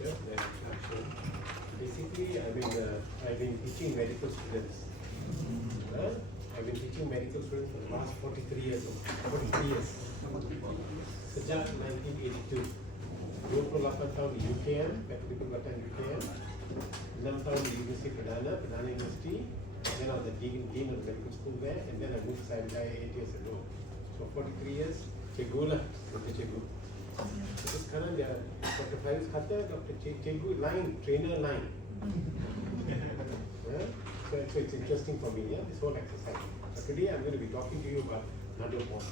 Yeah, the introduction. Basically, I've been teaching medical students. I've been teaching medical students for the last 43 years. Sejak 1982. 28 tahun di UKM, Medical Batan UKM. 6 tahun di University Perdana University. Then I was the dean of the medical school there, and then I moved to Sydney 8 years ago. So 43 years, cikgu lah, Dr. Cikgu. So sekarang dia, Dr. Faris kata, Dr. Cikgu line, trainer line. So it's interesting for me, this whole exercise. So today I'm going to be talking to you about Nadopod.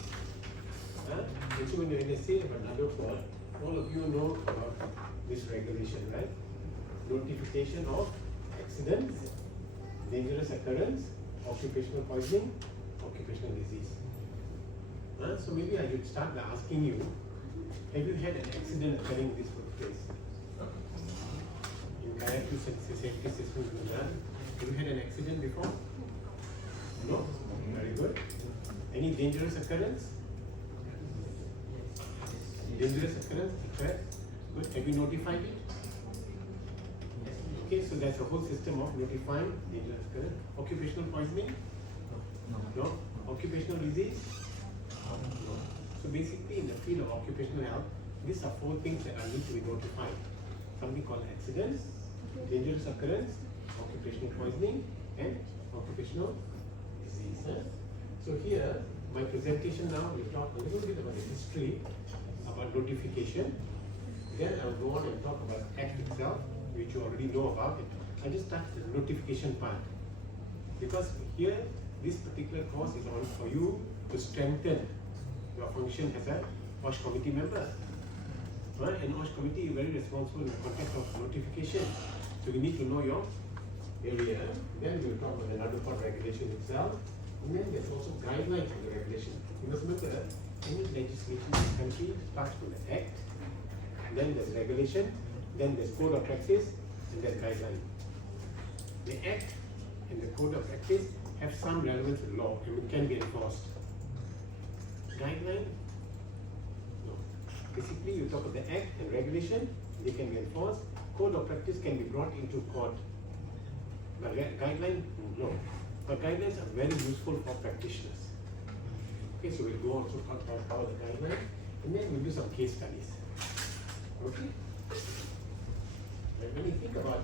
And so when you say about Nadopod, all of you know about this regulation, right? Notification of accidents, dangerous occurrence, occupational poisoning, occupational disease. So maybe I should start by asking you, have you had an accident occurring in this workplace? In kayak to safety systems, have you had an accident before? No? Very good. Any dangerous occurrence? Dangerous occurrence, threat? Good. Have you notified it? Okay, so there's a whole system of notifying dangerous occurrence. Occupational poisoning? No. Occupational disease? No. So basically in the field of occupational health, these are 4 things that are need to be notified. Something called accidents, dangerous occurrence, occupational poisoning, and occupational disease. So here, my presentation now will talk a little bit about the history, about notification. Then I'll go on and talk about Act itself, which you already know about. I just start the notification part. Because here, this particular course is on for you to strengthen your function as a OSHA committee member. Right? And OSHA committee is very responsible in the context of notification. So you need to know your area. Then we'll talk about the Nadopod regulation itself. And then there's also guidelines for the regulation. You must remember, any legislation in this country starts from the Act, then there's regulation, then there's code of practice, and there's guideline. The Act and the code of practice have some relevance to law and it can be enforced. Guideline? No. Basically, you talk of the Act and regulation, they can be enforced. Code of practice can be brought into court. But guideline? No. But guidelines are very useful for practitioners. Okay, so we'll go on to talk about the guideline, and then we'll do some case studies. Okay? When you think about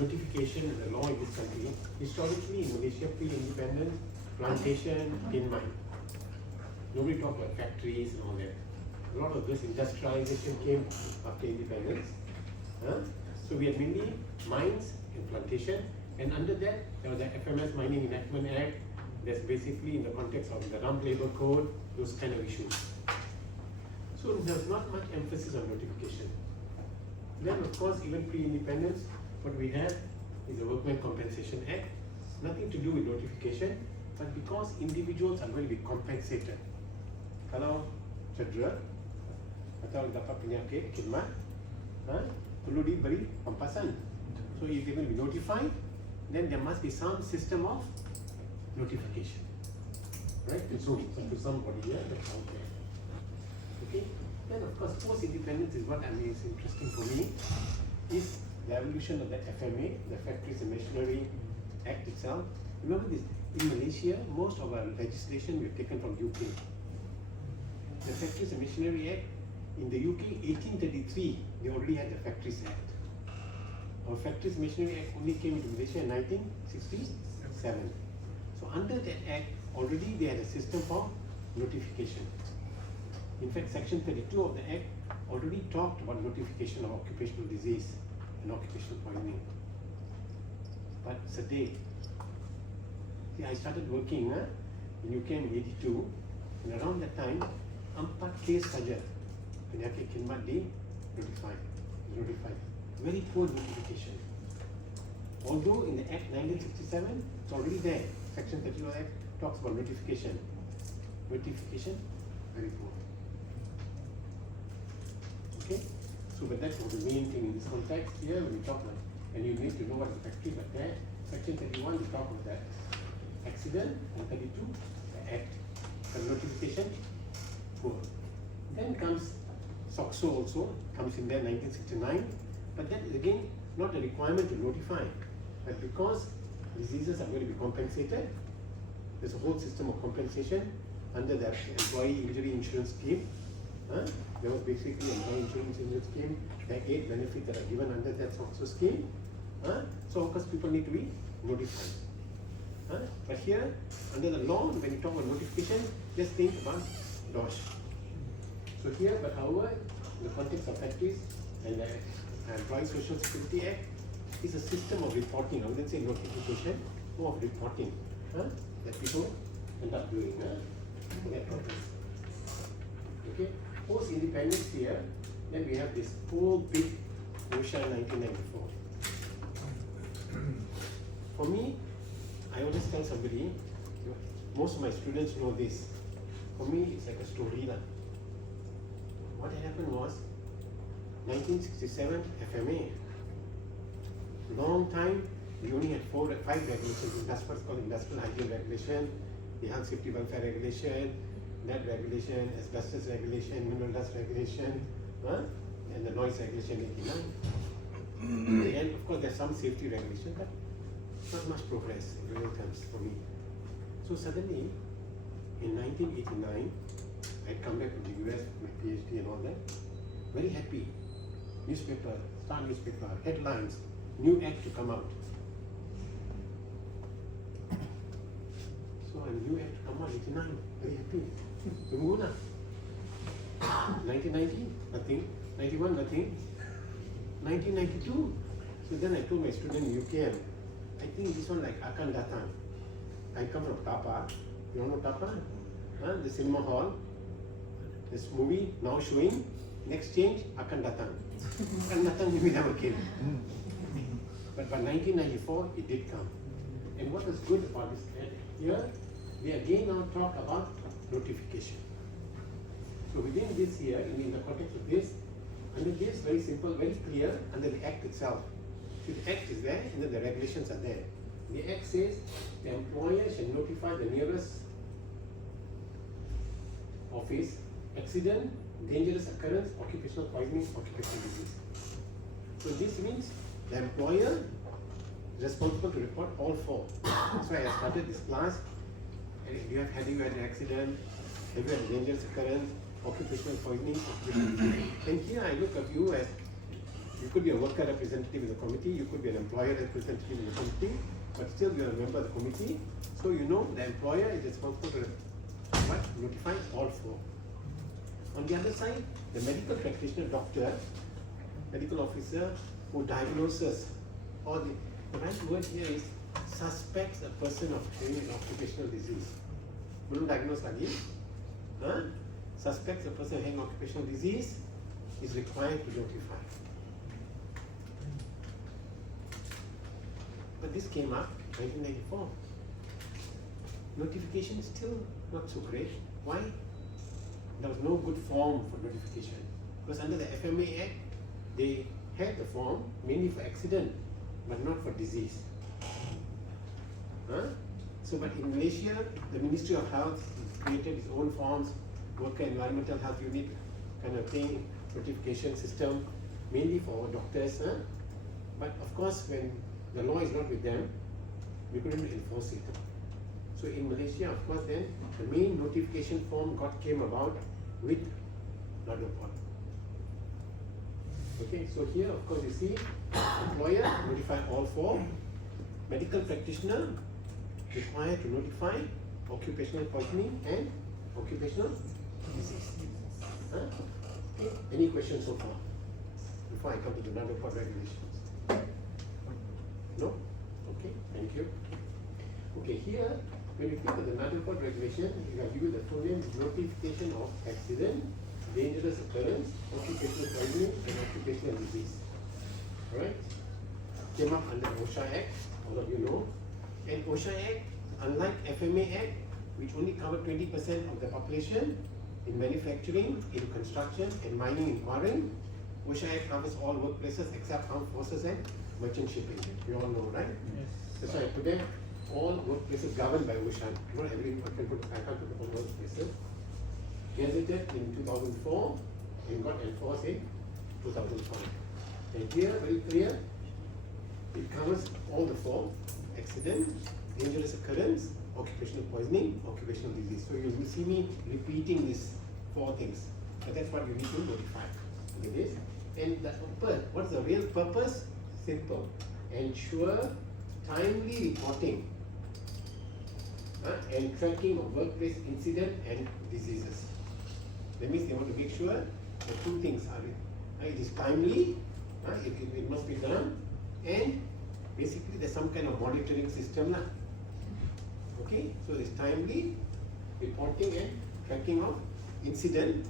notification and the law in this country, historically in Malaysia, pre-independence, plantation, tin mine. Nobody talked about factories and all that. A lot of this industrialization came after independence. So we had mainly mines and plantation, and under that there was the FMS Mining Enactment Act. That's basically in the context of the Rump Labour Code, those kind of issues. So there's not much emphasis on notification. Then of course, even pre-independence, what we have is the Workmen Compensation Act. Nothing to do with notification, but because individuals are going to be compensated. Kalau cedera atau dapat penyakit khidmat, perlu diberi pampasan. So if they're going to be notified, then there must be some system of notification, right? And so to somebody that's out there. Okay. Then of course, post-independence is what is interesting for me, is the evolution of the FMA, the Factories and Machinery Act itself. Remember this, in Malaysia, most of our legislation we've taken from UK. The Factories and Machinery Act, in the UK, 1833, they already had the Factories Act. Our Factories and Machinery Act only came into Malaysia in 1967. So under that Act, already they had a system for notification. In fact, Section 32 of the Act already talked about notification of occupational disease and occupational poisoning. But today, see, I started working in UK in 82, and around that time, 4 case saja penyakit khidmat notified. Very poor notification. Although in the Act 1967, it's already there. Section 32 of the Act talks about notification. Notification, very poor. Okay? So, but that was the main thing in this context here when we talk about, and you need to know what the factory, but there, Section 31, we talk about that accident, and 32, the Act, the notification, poor. Then comes SOXO also, comes in there 1969, But that is again not a requirement to notify. But because diseases are going to be compensated, there's a whole system of compensation under the employee injury insurance scheme. There was basically an employee insurance scheme. There are 8 benefits that are given under that also scheme. So of course people need to be notified. But here, under the law, when you talk about notification, just think about DOSH. So here, but however, in the context of factories and the Employee Social Security Act, is a system of reporting. I wouldn't say notification, more of reporting that people end up doing their purpose. Okay, post-independence here, then we have this whole big OSHA 1994. For me, I always tell somebody, most of my students know this. For me, it's like a story. What had happened was, 1967 FMA. Long time, we only had 5 regulations. That's what's called Industrial Hygiene Regulation, the Health Safety Welfare Regulation, Net Regulation, Asbestos Regulation, Mineral Dust Regulation, and the Noise Regulation 89. And of course, there's some safety regulation, but not much progress in real terms for me. So suddenly, in 1989, I'd come back from the US, my PhD and all that, very happy. Newspaper, Star newspaper, headlines, new act to come out. So a new act to come out, 89, very happy. Tunggu lah. 1990, nothing. 91, nothing. 1992. So then I told my student in UKM, I think this one like akan datang. I come from Tapa. You know Tapa? The cinema hall. This movie now showing. Next change, akan datang. Akan datang maybe never came. But by 1994, it did come. And what is good about this here, we again now talk about notification. So within this here, in the context of this, under this, very simple, very clear, under the Act itself. So the Act is there, and then the regulations are there. The Act says the employer shall notify the nearest office, accident, dangerous occurrence, occupational poisoning, occupational disease. So this means the employer is responsible to report all 4. That's why I started this class. Have you had an accident? Have you had a dangerous occurrence? Occupational poisoning, occupational disease. And here I look at you as, you could be a worker representative in the committee, you could be an employer representative in the committee, but still you are a member of the committee. So you know the employer is responsible to notify all 4. On the other side, the medical practitioner, doctor, medical officer who diagnoses, or the right word here is suspects a person of having an occupational disease. Belum diagnose lagi, suspects a person having occupational disease is required to notify. But this came up in 1994. Notification is still not so great. Why? There was no good form for notification. Because under the FMA Act, they had the form mainly for accident, but not for disease. So, but in Malaysia, the Ministry of Health created its own forms, worker environmental health unit kind of thing, notification system, mainly for doctors. But of course, when the law is not with them, we couldn't enforce it. So in Malaysia, of course, then the main notification form came about with Nadopod. Okay, so here, of course, you see, employer notify all 4, medical practitioner required to notify occupational poisoning and occupational disease. Okay. Any questions so far before I come to the Nadopod regulations? No? Okay, thank you. Okay, here, when you think of the Nadopod regulation, you have given the full name, notification of accident, dangerous occurrence, occupational poisoning, and occupational disease. Alright? Came up under OSHA Act, all of you know. And OSHA Act, unlike FMA Act, which only covered 20% of the population in manufacturing, in construction, and mining and quarrying, OSHA Act covers all workplaces except armed forces and merchant shipping. You all know, right? Yes. That's why I put there, all workplaces governed by OSHA. Not every, I can't put all workplaces. Gazetted in 2004 and got enforced in 2005. And here, very clear, it covers all the four: accident, dangerous occurrence, occupational poisoning, occupational disease. So you will see me repeating these four things. But that's what you need to notify. It is. And the purpose, what's the real purpose? Simple. Ensure timely reporting and tracking of workplace incident and diseases. That means they want to make sure the two things are it is timely, it must be done, and basically there's some kind of monitoring system. Okay, so there's timely reporting and tracking of incident,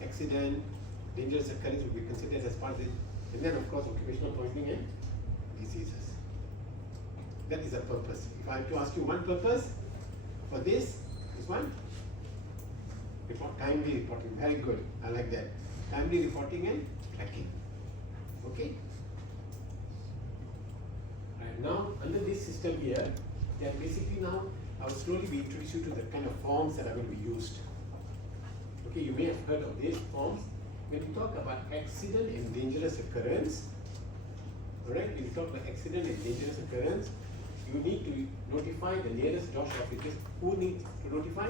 accident, dangerous occurrence will be considered as part of it, and then of course occupational poisoning and diseases. That is the purpose. If I have to ask you one purpose for this one, timely reporting. Very good. I like that. Timely reporting and tracking. Okay. Right now, under this system here, they are basically now I will slowly be introduce you to the kind of forms that are going to be used. Okay, you may have heard of these forms. When you talk about accident and dangerous occurrence, alright, when you talk about accident and dangerous occurrence, you need to notify the nearest DOSH office. Who needs to notify?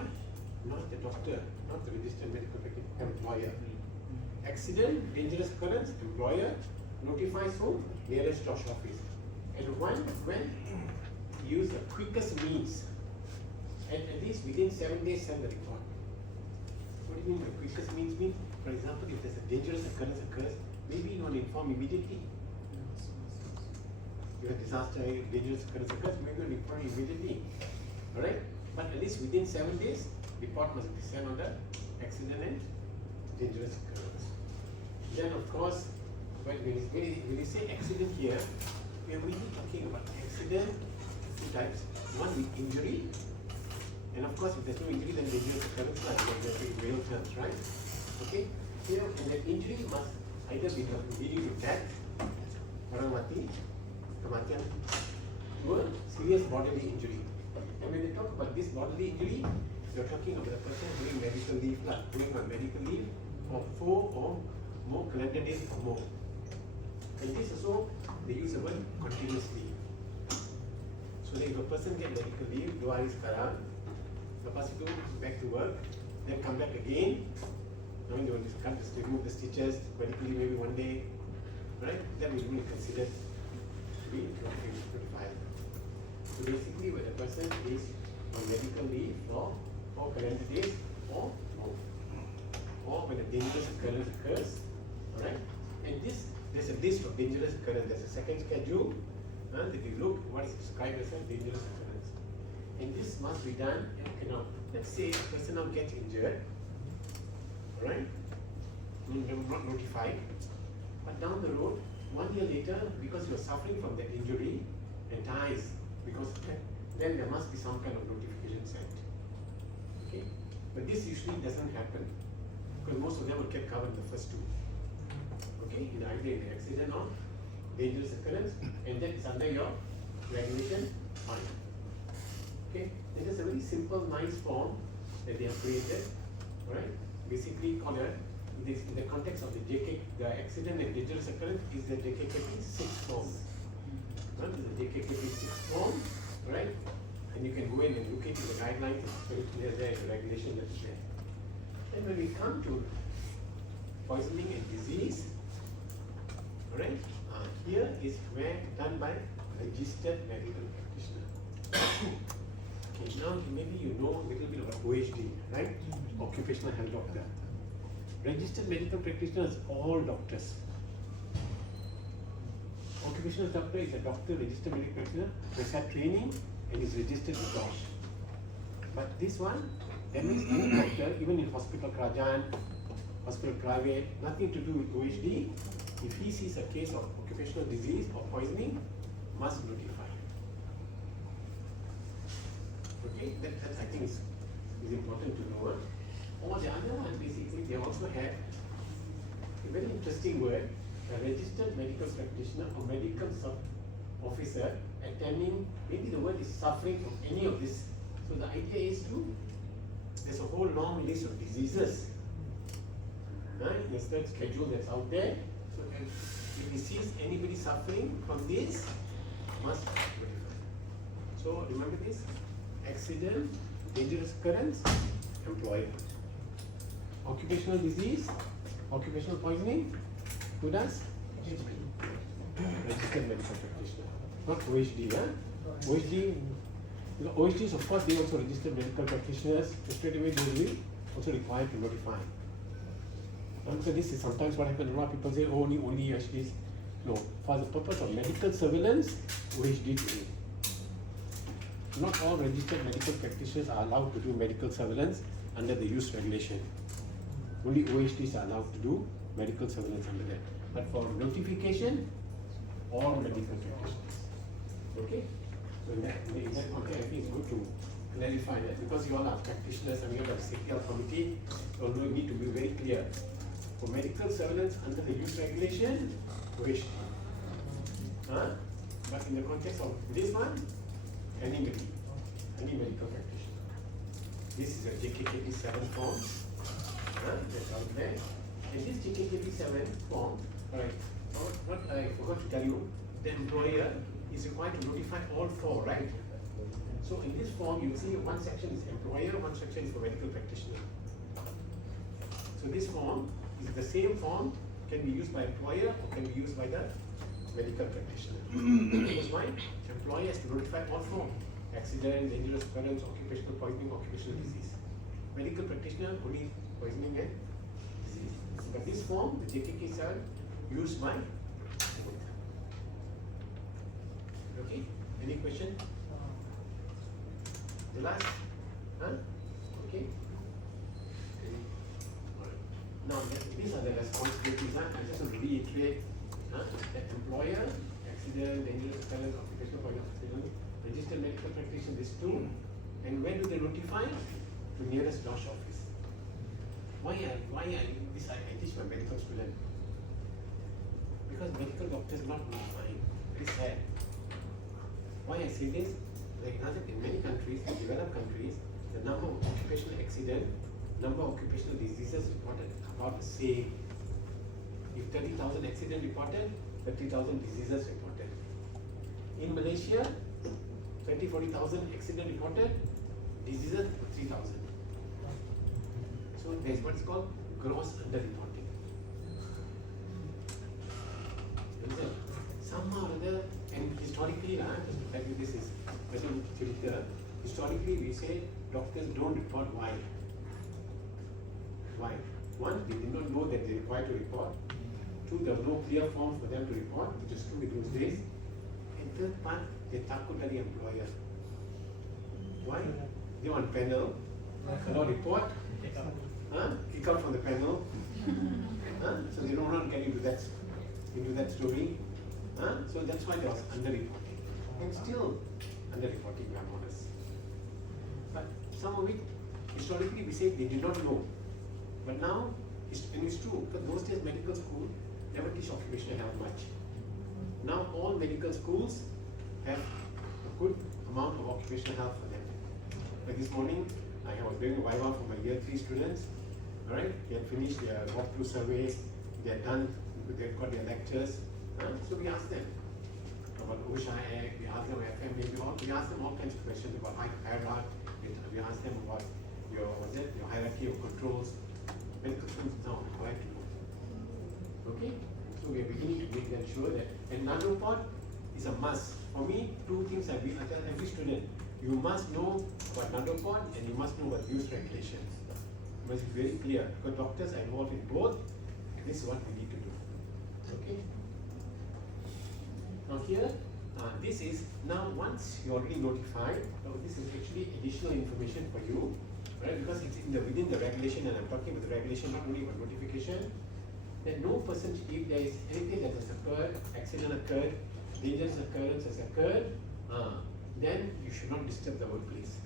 Not the doctor, not the registered medical practitioner, employer. Accident, dangerous occurrence, employer notifies who? Nearest DOSH office. And when use the quickest means, and at least within 7 days send the report. What do you mean by quickest means? For example, if there's a dangerous occurrence occurs, maybe you don't inform immediately. If a disaster, dangerous occurrence occurs, maybe you don't inform immediately. Alright? But at least within 7 days, report must be sent on the accident and dangerous occurrence. Then of course, when you say accident here, we are really talking about accident, two types. One with injury, and of course if there's no injury then dangerous occurrence, like in real terms, right? Okay? Here, and the injury must either be leading to death, orang mati, kematian, or serious bodily injury. And when they talk about this bodily injury, you're talking about a person doing medical leave, going on medical leave for 4 or more calendar days or more. And this also, they use the word continuously. So that if a person gets medical leave, 2 hari sekarang, lepas itu back to work, then come back again, knowing they will just remove the stitches, medical leave maybe 1 day, right? That will be considered to be notified. So basically, when a person is on medical leave for 4 calendar days or more, or when a dangerous occurrence occurs, alright? And there's a list of dangerous occurrence. There's a second schedule that you look what is described as a dangerous occurrence. And this must be done. Let's say a person now gets injured, alright? Not notified, but down the road, 1 year later, because you're suffering from that injury and dies because of that, then there must be some kind of notification sent. Okay? But this usually doesn't happen because most of them will get covered in the first two. Okay? Either in the accident or dangerous occurrence, and that is under your regulation 5. Okay? It is a very simple, nice form that they have created, right? Basically called in the context of the accident and dangerous occurrence is the JKKP 6 form. Right? The JKKP 6 form, right? And you can go in and look into the guidelines, it's very clear there in the regulation that is there. And when we come to poisoning and disease, alright, here is where done by registered medical practitioner. Okay, now maybe you know a little bit about OHD, right? Occupational health doctor. Registered medical practitioner is all doctors. Occupational doctor is a doctor, registered medical practitioner, who has had training and is registered with DOSH. But this one, that means any doctor, even in hospital Kerajaan, hospital private, nothing to do with OHD, if he sees a case of occupational disease or poisoning, must notify. Okay, that I think is important to know. Or the other one, basically, they also have a very interesting word, a registered medical practitioner or medical officer attending, maybe the word is suffering from any of this. So the idea is there's a whole long list of diseases. There's that schedule that's out there. So if he sees anybody suffering from this, must notify. So remember this: accident, dangerous occurrence, employer. Occupational disease, occupational poisoning, who does? Registered medical practitioner, not OHD. OHD, OHDs, of course, they also registered medical practitioners. Straight away, they will be also required to notify. Because this is sometimes what happens. A lot of people say, oh, only OHDs. No, for the purpose of medical surveillance, OHD to do. Not all registered medical practitioners are allowed to do medical surveillance under the use regulation. Only OHDs are allowed to do medical surveillance under that. But for notification, all medical practitioners. Okay? So in that context, I think it's good to clarify that, because you all are practitioners and you have a safety committee, so you need to be very clear. For medical surveillance under the use regulation, OHD. But in the context of this one, anybody, any medical practitioner. This is a JKKP 7 form. That's out there. And this JKKP 7 form, right? What I forgot to tell you, the employer is required to notify all four, right? So in this form, you see one section is employer, one section is for medical practitioner. So this form is the same form, can be used by employer or can be used by the medical practitioner. Because why? Employer has to notify all four: accident, dangerous occurrence, occupational poisoning, occupational disease. Medical practitioner only poisoning and disease. But this form, the JKK 7, used by both. Okay? Any question? The last? Okay. Now, these are the responsibilities. I just want to reiterate that employer, accident, dangerous occurrence, occupational point of accident, registered medical practitioner, this too. And where do they notify? To nearest OSHA office. Why I teach my medical student? Because medical doctors not notifying. Very sad. Why I say this? Like in many countries, developed countries, the number of occupational accident, number of occupational diseases reported about the same. If 30,000 accident reported, 30,000 diseases reported. In Malaysia, 40,000 accident reported, diseases 3,000. So there's what's called gross underreporting. Somehow or other, and historically, just to tell you this is historically we say doctors don't report why. Why? One, they did not know that they required to report. Two, there was no clear form for them to report, which is true in those days. And third part, they takut dari employer. Why? They on panel, cannot report, kick out from the panel. So they don't want to get into that story. So that's why there was underreporting. And still underreporting, we are honest. But some of it, historically we say they did not know. But now, and it's true, because those days medical school never teach occupational health much. Now all medical schools have a good amount of occupational health for them. Like this morning, I was doing a viva for my year 3 students. Alright, they had finished their walkthrough survey, they had done, they had got their lectures. So we asked them about OSHA Act, we asked them FMA, we asked them all kinds of questions about hierarchy, we asked them about your hierarchy of controls. Medical schools now required to know. Okay? So we are beginning to make them sure that, and Nadopod is a must. For me, 2 things I tell every student: you must know about Nadopod and you must know about use regulations. You must be very clear, because doctors are involved in both. This is what we need to do. Okay? Now here, this is now once you already notified. So this is actually additional information for you. Right, because it's within the regulation, and I'm talking about the regulation, not only about notification, that no person, if there is anything that has occurred, accident occurred, dangerous occurrence has occurred, then you should not disturb the workplace.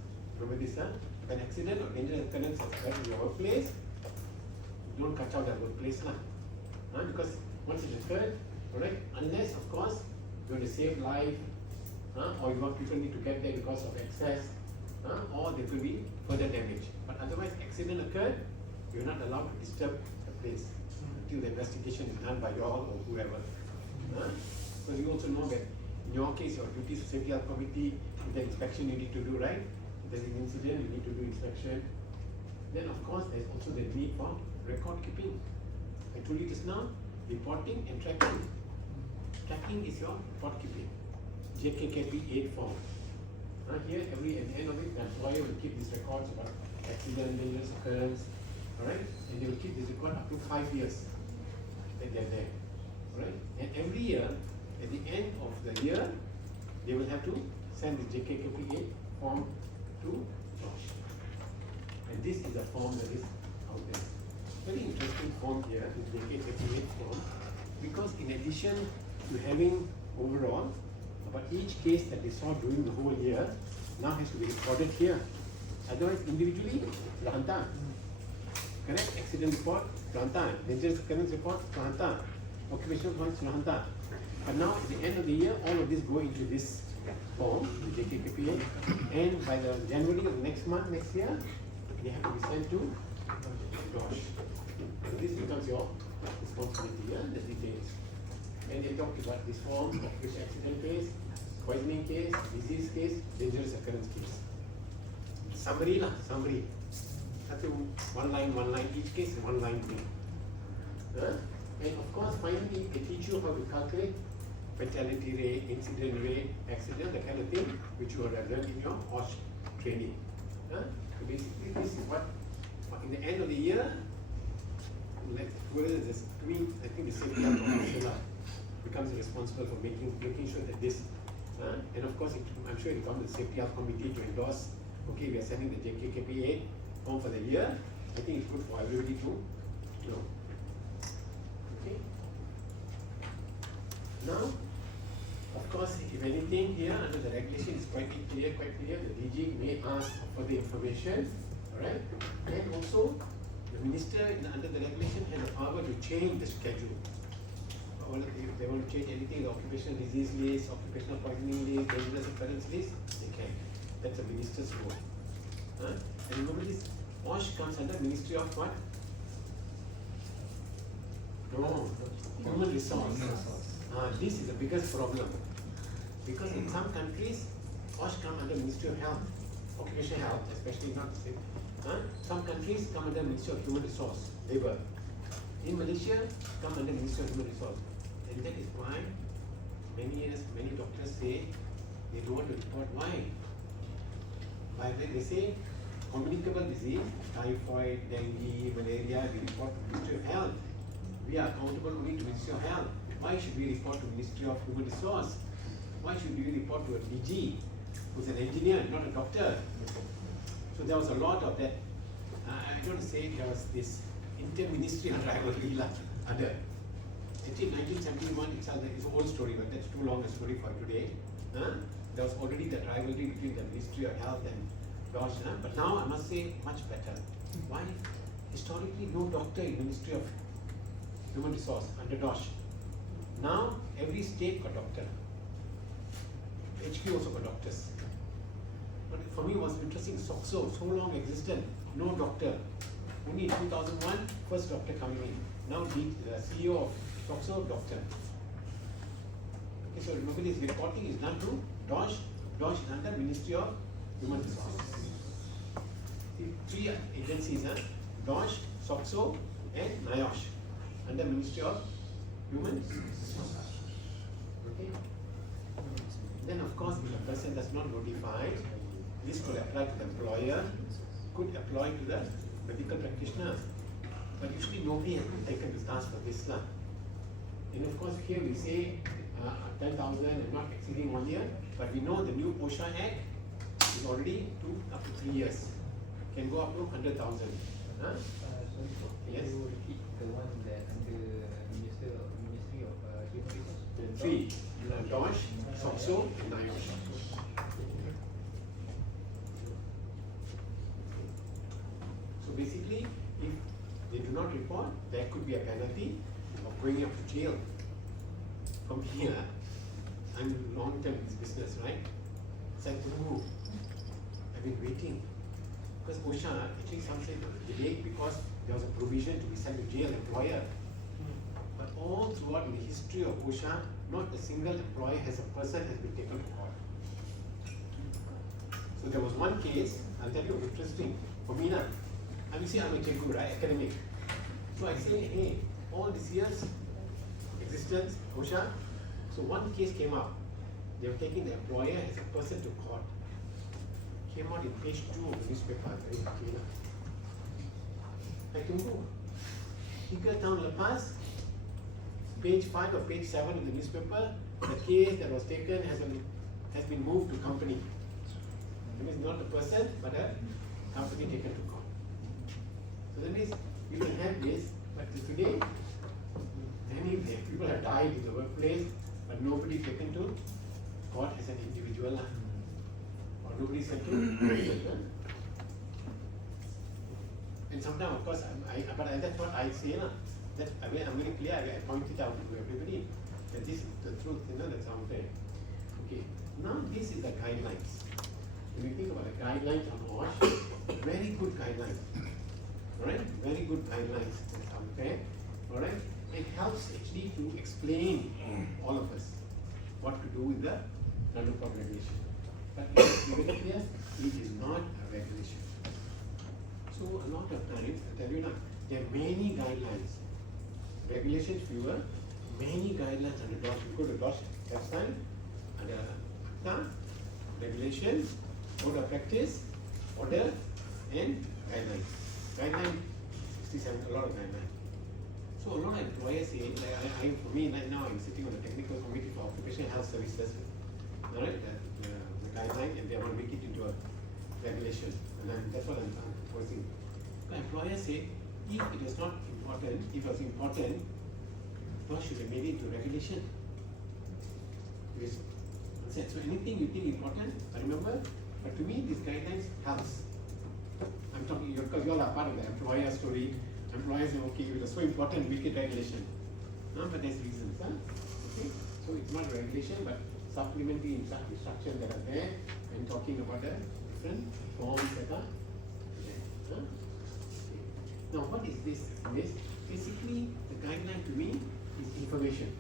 Remember this, if an accident or dangerous occurrence has occurred in your workplace, don't cut out the workplace, because once it occurred, alright, unless of course you want to save life, or you want people need to get there because of excess, or there could be further damage. But otherwise, accident occurred, you're not allowed to disturb the place until the investigation is done by you all or whoever. Because you also know that in your case, your duties of safety health committee, the inspection you need to do, right? If there's an incident, you need to do inspection. Then of course, there's also the need for record keeping. I told you just now, reporting and tracking. Tracking is your report keeping. JKKP 8 form. Here, at the end of it, the employer will keep these records about accident, dangerous occurrence, alright? And they will keep this record up to 5 years that they're there, alright? And every year, at the end of the year, they will have to send this JKKP 8 form to Josh. And this is a form that is out there. Very interesting form here, this JKKP 8 form, because in addition to having overall, but each case that they saw during the whole year now has to be recorded here. Otherwise, individually, hantar. Correct? Accident report, hantar. Dangerous occurrence report, hantar. Occupational points, hantar. But now, at the end of the year, all of this go into this form, the JKPPA, and by the January of next month, next year, they have to be sent to Josh. So this becomes your responsibility, the details. And they talked about this form, occupational accident case, poisoning case, disease case, dangerous occurrence case. Summary lah, summary. One line, each case is one line thing. And of course, finally, they teach you how to calculate fatality rate, incident rate, accident, that kind of thing, which you have learned in your OSHA training. So basically, this is what, in the end of the year, whoever is doing, I think the safety officer becomes responsible for making sure that this, and of course, I'm sure it will come to the safety health committee to endorse. Okay, we are sending the JKKP8 form for the year. I think it's good for everybody to know. Okay. Now, of course, if anything here under the regulation is quite clear. The DG may ask for the information, all right, and also the minister under the regulation has the power to change the schedule. If they want to change anything, the occupational disease list, occupational poisoning list, dangerous occurrence list, they can. That's a minister's role. And remember this, OSHA comes under Ministry of what? No, human resource. This is the biggest problem. Because in some countries, OSHA come under Ministry of Health, Occupational Health, especially not the same. Some countries come under Ministry of Human Resource, Labour. In Malaysia, come under Ministry of Human Resource. And that is why many doctors say they don't want to report. Why? They say communicable disease, typhoid, dengue, malaria, we report to Ministry of Health. We are accountable only to Ministry of Health. Why should we report to Ministry of Human Resource? Why should we report to a DG who's an engineer, not a doctor? So there was a lot of that. I don't say there was this inter-ministerial rivalry under. Actually, 1971 itself is an old story, but that's too long a story for today. There was already that rivalry between the Ministry of Health and DOSH. But now I must say much better. Why? Historically, no doctor in Ministry of Human Resource under DOSH. Now every state got doctor. HQ also got doctors. But for me, it was interesting. So long existed, no doctor. Only in 2001, first doctor coming in. Now the CEO of SOXO, doctor. Okay, so remember this reporting is done to DOSH. DOSH is under Ministry of Human Resources. Three agencies, DOSH, SOXO, and NIOSH, under Ministry of Human Resources. Okay. Then of course, if a person does not notify, this could apply to the employer, could apply to the medical practitioner. But usually nobody has been taken to task for this. And of course here we say 10,000 and not exceeding 1 year, but we know the new OSHA Act is already up to 3 years. Can go up to 100,000. Yes? You repeat the one that under Ministry of Human Resources? Three. DOSH, SOXO, and NIOSH. So basically, if they do not report, there could be a penalty of going up to jail. From here, I'm long term in this business, right? It's like, oh, I've been waiting. Because OSHA, actually some say delayed because there was a provision to be sent to jail employer. But all throughout in the history of OSHA, not a single employer has a person has been taken to court. So there was one case, I'll tell you, interesting for me now. I mean, see, I'm a Cheku, right? Academic. So I say, hey, all these years, existence, OSHA. So one case came up. They were taking the employer as a person to court. Came out in page 2 of the newspaper, very clear. I tunggu. 3 tahun lepas, page 5 or page 7 of the newspaper, the case that was taken has been moved to company. That means not a person, but a company taken to court. So that means we can have this, but today, many people have died in the workplace, but nobody taken to court as an individual. Or nobody sent to prison. And sometimes, of course, but that's what I say, that I'm very clear, I point it out to everybody, that this is the truth, that's unfair. Okay, now this is the guidelines. When you think about the guidelines on OSHA, very good guidelines. Alright, very good guidelines, that's unfair. Alright, it helps actually to explain all of us what to do with the Nadopod regulation. But it is very clear, it is not a regulation. So a lot of times, I tell you now, there are many guidelines. Regulations fewer, many guidelines under DOSH. You go to DOSH website, under ACTA, regulation, code of practice, order, and guidelines. Guideline, 67, a lot of guidelines. So a lot of employers say, like for me right now, I'm sitting on the technical committee for Occupational Health Services. Alright, the guideline, and they want to make it into a regulation. And that's what I'm proposing. The employers say, if it was not important, if it was important, DOSH should have made it into regulation. So anything you think important, I remember, but to me, these guidelines helps. I'm talking, because you all are part of the employer story. Employers say, okay, it was so important, make it regulation. No, but there's reasons. Okay? So it's not regulation, but supplementary instructions that are there and talking about the different forms that are there. Okay. Now, what is this? Basically, the guideline to me is information.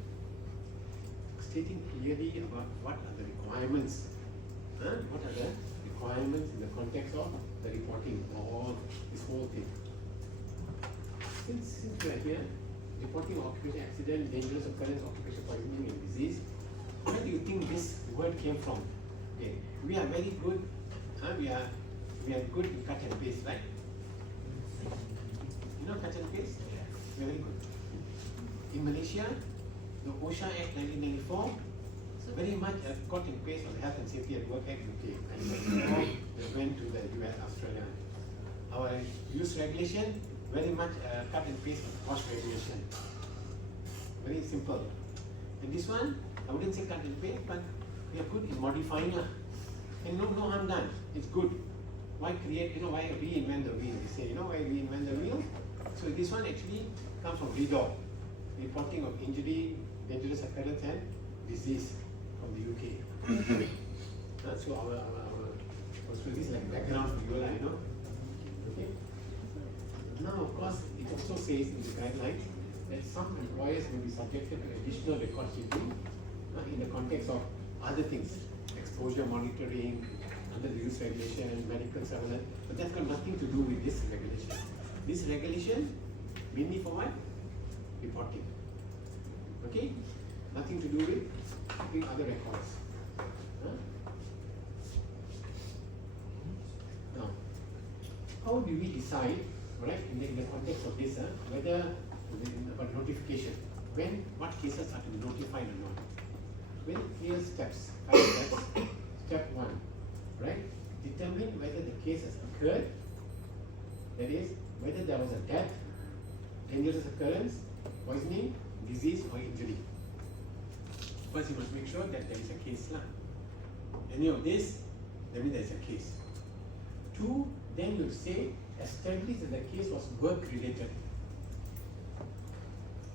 Stating clearly about what are the requirements. What are the requirements in the context of the reporting or this whole thing. Since we are here, reporting occupational accident, dangerous occurrence, occupational poisoning and disease, where do you think this word came from? Okay, we are very good. We are good to cut and paste, right? You know cut and paste? Very good. In Malaysia, the OSHA Act 1994, very much a cut and paste on the Health and Safety at Work Act UK. And before they went to the US, Australia. Our use regulation, very much cut and paste on OSH regulation. Very simple. And this one, I wouldn't say cut and paste, but we are good in modifying. And no harm done. It's good. Why create, why reinvent the wheel? They say, why reinvent the wheel? So this one actually comes from REDOR, reporting of injury, dangerous occurrence and disease from the UK. So so this is like background for you, Okay. Now, of course, it also says in the guidelines that some employers may be subjected to additional record keeping in the context of other things, exposure monitoring, under the use regulation, medical surveillance, but that's got nothing to do with this regulation. This regulation, mainly for what? Reporting. Okay? Nothing to do with keeping other records. Now, how do we decide, right, in the context of this, whether about notification, what cases are to be notified or not? Very clear steps, 5 steps. Step 1, right? Determine whether the case has occurred, that is, whether there was a death, dangerous occurrence, poisoning, disease or injury. First, you must make sure that there is a case. Any of this, that means there is a case. 2, then you say, establish that the case was work related.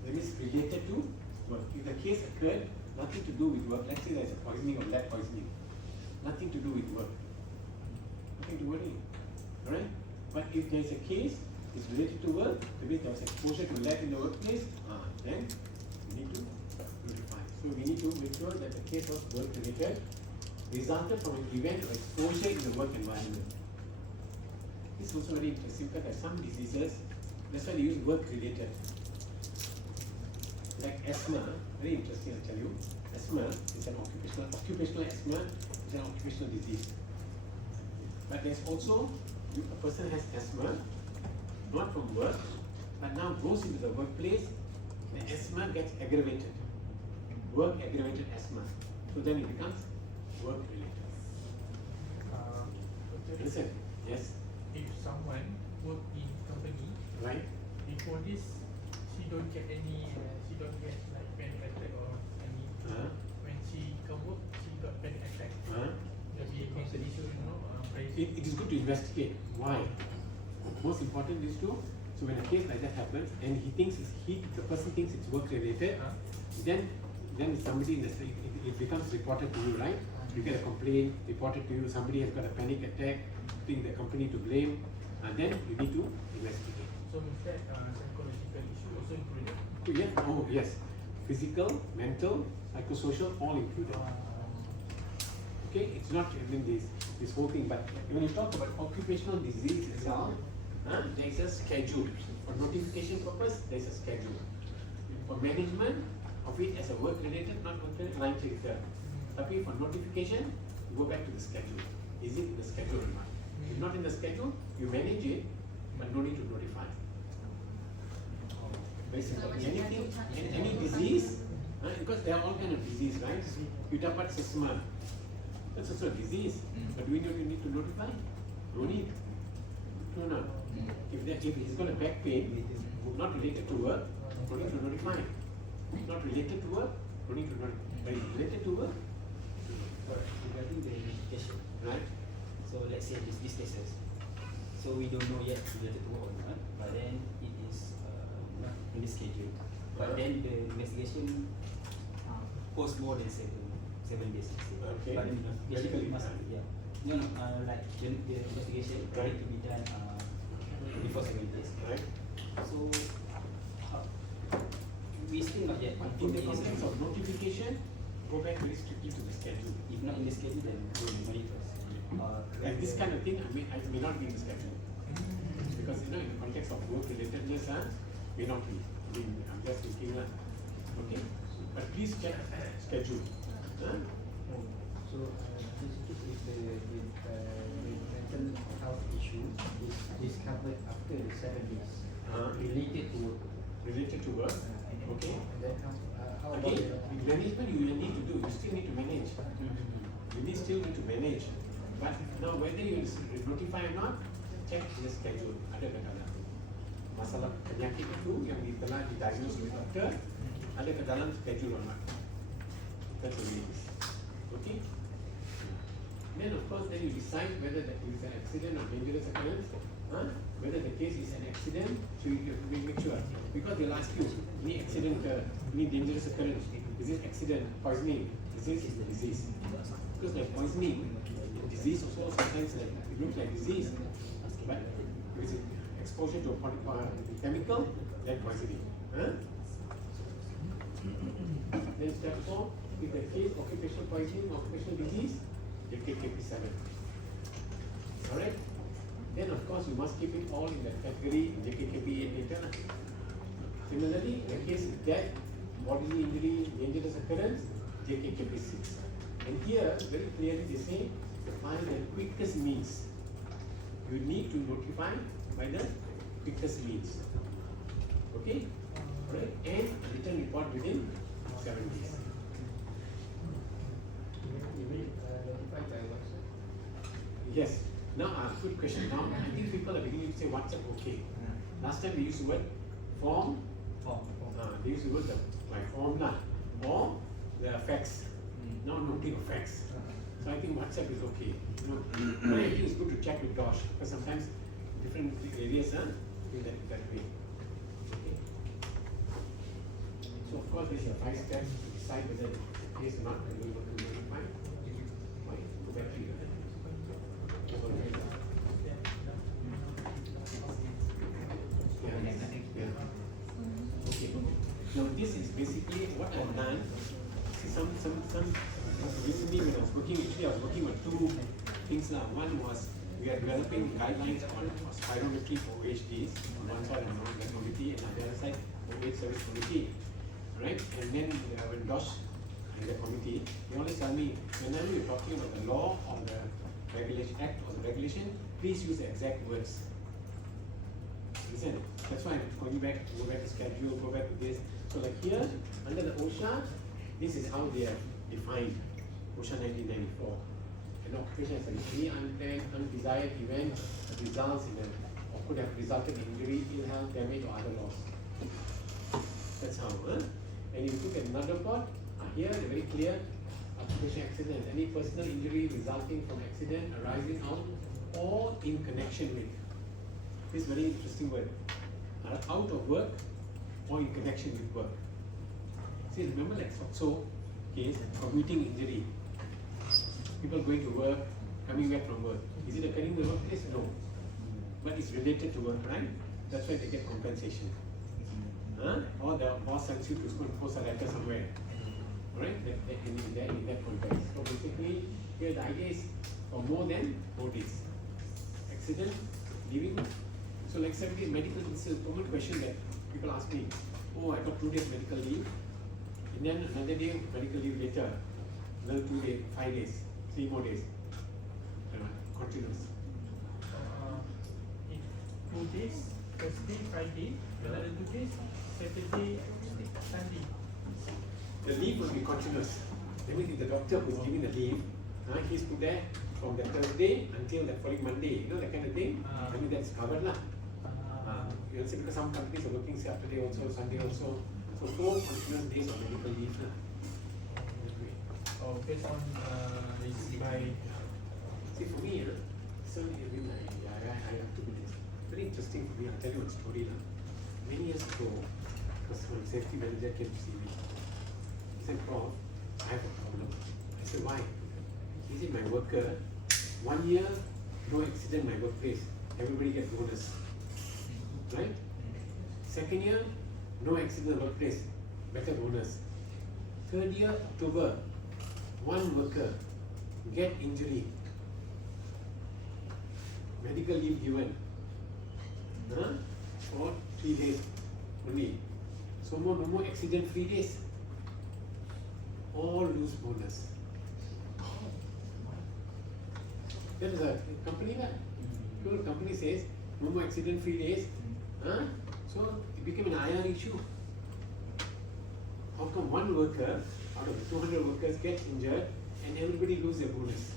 That means related to work. If the case occurred, nothing to do with work, let's say there is a poisoning or lead poisoning, nothing to do with work. Nothing to worry. Alright? But if there is a case, it's related to work, that means there was exposure to lead in the workplace, then you need to notify. So we need to make sure that the case was work related, resulted from an event or exposure in the work environment. This is also very interesting because there are some diseases, that's why they use work related. Like asthma, very interesting, I'll tell you. Asthma is an occupational asthma is an occupational disease. But there's also, a person has asthma, not from work, but now goes into the workplace, the asthma gets aggravated. Work aggravated asthma. So then it becomes work related. Understand? Yes? If someone work in company, Right? before this, she don't get like panic attack or any. When she come work, she got panic attack. Maybe mental issue, It is good to investigate why. Most important is to, so when a case like that happens and the person thinks it's work related, then somebody in the it becomes reported to you, right? You get a complaint reported to you, somebody has got a panic attack, think the company to blame, and then you need to investigate. So with that, psychological issue also included. Yes, oh yes, physical, mental, psychosocial, all included. Okay, it's not even this whole thing, but when you talk about occupational disease itself, there is a schedule. For notification purpose, there is a schedule. For management of it as a work-related, not work-related, line check there. Tapi for notification, you go back to the schedule. Is it in the schedule or not? If not in the schedule, you manage it, but no need to notify. Very simple. Anything, any disease, because there are all kind of disease, right? You dapat asthma. That's also a disease. But do we need to notify? No need. No. If he's got a back pain, not related to work, no need to notify. Not related to work, no need to notify. But it's related to work, Regarding the notification, right? so let's say these businesses, so we don't know yet related to work or not, but then it is not in the schedule. But then the investigation post more than 7 days. Okay. But the notification must like the investigation Right. need to be done before 7 days. Right? So we still not yet In the context of notification, go back very strictly to the schedule. If not in the schedule, then go in the money first. And this kind of thing, I may not be in the schedule. Because in the context of work relatedness, may not be. I'm just thinking, okay? But please check schedule. So basically, if the mental health issue is discovered after 7 days, related to work. Related to work, okay? And then how about Again, with management you will need to do, you still need to manage. You still need to manage. But now whether you notify or not, check the schedule. Ada ke dalam masalah penyakit itu yang telah didiagnose oleh doktor, ada ke dalam schedule or not. That's what it is. Okay? Then of course then you decide whether that is an accident or dangerous occurrence. Whether the case is an accident, so you make sure. Because they'll ask you, any accident, any dangerous occurrence, is it accident, poisoning, is this disease? Because like poisoning, disease also sometimes like, it looks like disease, but if it's exposure to a chemical, then poisoning. Then step 4, if the case occupational poisoning, occupational disease, you take KP7. Alright? Then of course you must keep it all in that category JKKP8 later. Similarly, in case of death, bodily injury, dangerous occurrence, JKKP6. And here, very clearly they say, by the quickest means. You need to notify by the quickest means. Okay? Alright? And return report within 7 days. notified by WhatsApp? Yes. Now, good question. Now, I think people are beginning to say WhatsApp okay. Last time we used the word form. They used the word by form lah, or the fax. Now, noting of fax. So I think WhatsApp is okay. But I think it's good to check with Tosh because sometimes different areas do that way. Okay. So of course, there's a 5 steps to decide whether the case or not, and we want to notify. Why? Go back to you. Okay. Now this is basically what I've done. recently when I was working on two things now. One was we are developing guidelines on spirometry for OHDs on one side and on the committee, and on the other side OH service committee, right? And then when Dosh and the committee, they always tell me whenever you're talking about the law or the regulation act or the regulation, please use the exact words. Listen, that's why I'm going back, go back to schedule, go back to this. So like here, under the OSHA, this is how they are defined. OSHA 1994. An occupation as any unplanned, undesired event that results in or could have resulted in injury, ill health, damage or other loss. That's how, huh? And you look at Nadopod, here they're very clear. Occupation accident, any personal injury resulting from accident arising out or in connection with. This very interesting word. Out of work or in connection with work. See, remember like so case, commuting injury. People going to work, coming back from work. Is it occurring in the workplace? No. But it's related to work, right? That's why they get compensation. Huh? Or the boss sends you to school and post a letter somewhere. Alright? In that context. So basically, here the idea is for more than 4 days. Accident, leaving. So like 70 medical, this is a common question that people ask me. Oh, I got 2 days medical leave. And then another day medical leave later. Another 2 days, 5 days, 3 more days. Continuous. In 2 days, Thursday, Friday, another 2 days, Saturday, Sunday. The leave will be continuous. That means if the doctor who is giving the leave, he's put there from the Thursday until the following Monday, you know that kind of thing. I mean that's covered lah. You know, because some companies are working Saturday also, Sunday also. So 4 continuous days of medical leave lah. Oh, based on by. See for me, so I have to do this. Very interesting for me. I'll tell you a story lah. Many years ago, because my safety manager came to see me. He said, Prof, I have a problem. I said, why? He said, my worker, 1 year, no accident in my workplace. Everybody gets bonus. Right? Second year, no accident in the workplace. Better bonus. Third year, October, 1 worker get injury. Medical leave given. For 3 days only. So no more accident-free days. All lose bonus. That is a company that. The company says no more accident-free days. So it became an IR issue. How come 1 worker out of the 200 workers gets injured and everybody lose their bonus?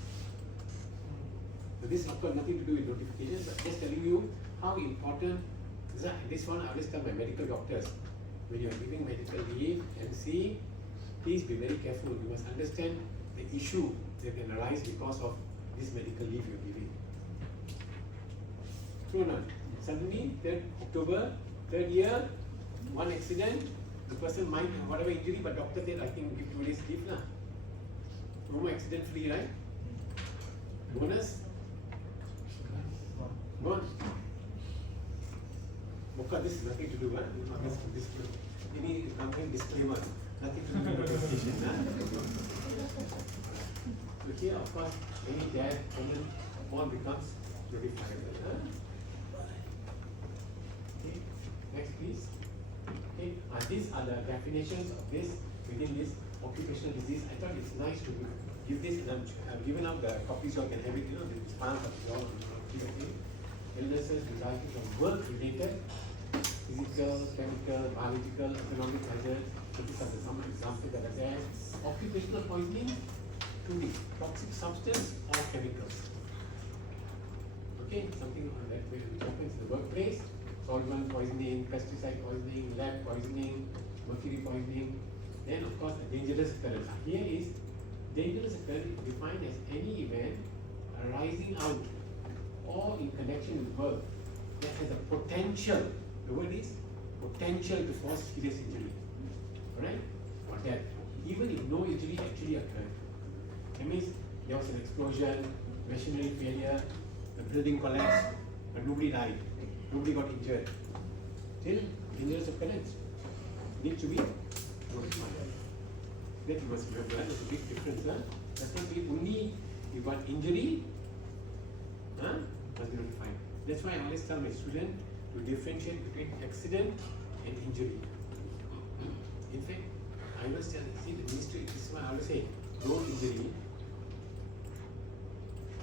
So this of course nothing to do with notification, but just telling you how important is that. This one I always tell my medical doctors, when you are giving medical leave, MC, please be very careful. You must understand the issue that can arise because of this medical leave you are giving. True or not? Suddenly, 3rd October, 3rd year, 1 accident, the person might have whatever injury, but doctor said, I think give 2 days leave lah. No more accident free, right? Bonus? Gone. Mocha, this is nothing to do, huh? Any company disclaimer, nothing to do with notification. So here, of course, any death, common, all becomes notifiable. Okay, next please. Okay, these are the definitions of this within this occupational disease. I thought it's nice to give this, and I've given out the copies. You all can have it. You know, this part of your illnesses resulting from work-related, physical, chemical, biological, economic hazards. These are some examples that are there. Occupational poisoning, 2D, toxic substance or chemicals. Okay, something that which happens in the workplace. Solvent poisoning, pesticide poisoning, lead poisoning, mercury poisoning. Then of course a dangerous occurrence. Here is dangerous occurrence defined as any event arising out or in connection with work that has a potential, the word is potential to cause serious injury. Alright? Or death. Even if no injury actually occurred. That means there was an explosion, machinery failure, the building collapsed, but nobody died. Nobody got injured. Still, dangerous occurrence needs to be notified. That you must remember, there's a big difference. Does not mean only you got injury, must be notified. That's why I always tell my student to differentiate between accident and injury. In fact, I always tell, see, the ministry, this is why I always say, no injury.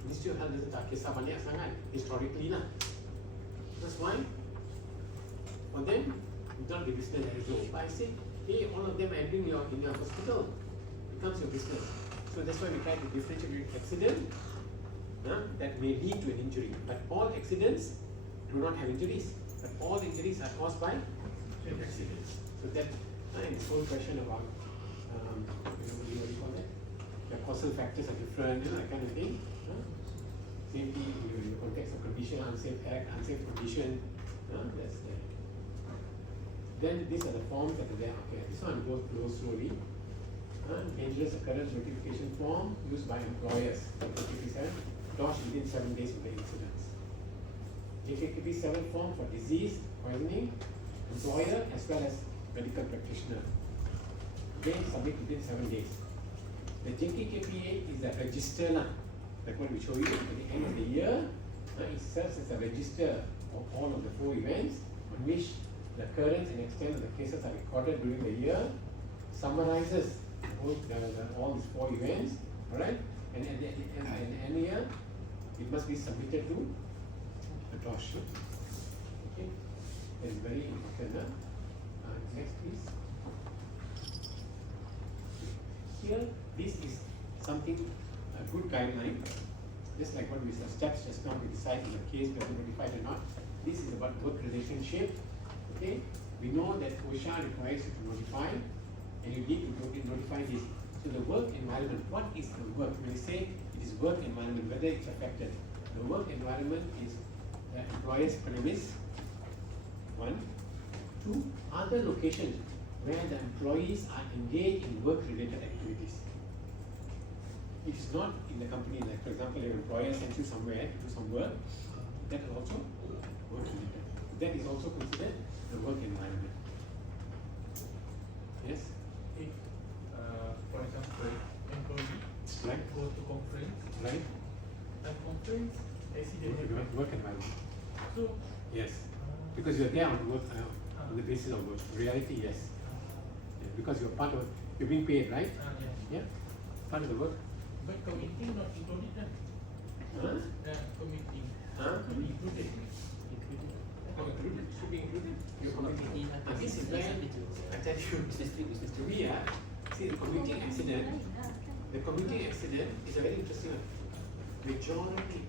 Ministry of Health doesn't tak kisah banyak sangat, historically lah. That's why, for them, it's not the business as well. But I say, hey, all of them are entering in your hospital, it becomes your business. So that's why we try to differentiate between accident that may lead to an injury. But all accidents do not have injuries. But all injuries are caused by accidents. So that and this whole question about what do you call that? The causal factors are different, that kind of thing. Safety in the context of condition, unsafe act, unsafe condition. That's there. Then these are the forms that are there. Okay, this one I'll go slowly. Dangerous occurrence notification form used by employers. JKP 7, DOSH within 7 days of the incidents. JKP 7 form for disease, poisoning, employer as well as medical practitioner. Again, submit within 7 days. The JKKPA is a register, like what we show you at the end of the year. It serves as a register of all of the 4 events on which the occurrence and extent of the cases are recorded during the year, summarizes all these 4 events, alright? And at the end of the year, it must be submitted to the DOSH. Okay, that is very important. Next, please. Here, this is something, a good guideline, just like what we said, steps just now to decide in the case whether notified or not. This is about work relationship. Okay, we know that OSHA requires you to notify, and you need to notify this. So the work environment, what is the work? When we say it is work environment, whether it's affected, the work environment is the employer's premise, 1. 2, other locations where the employees are engaged in work-related activities. It is not in the company, like for example, your employer sends you somewhere to do some work, that is also work-related. That is also considered the work environment. Yes? If, for example, employee Right. go to conference, Right? and conference, accident happen. Work environment. So, Yes. Because you're there on work, on the basis of work. Reality, yes. Yeah, because you're part of, you're being paid, right? yeah. Yeah. Part of the work. But committing not included, Huh? committing Huh? included. Oh, included. Should be included. You're committing. And this is where I tell you, to me, see the committing accident. The committing accident is a very interesting one. Majority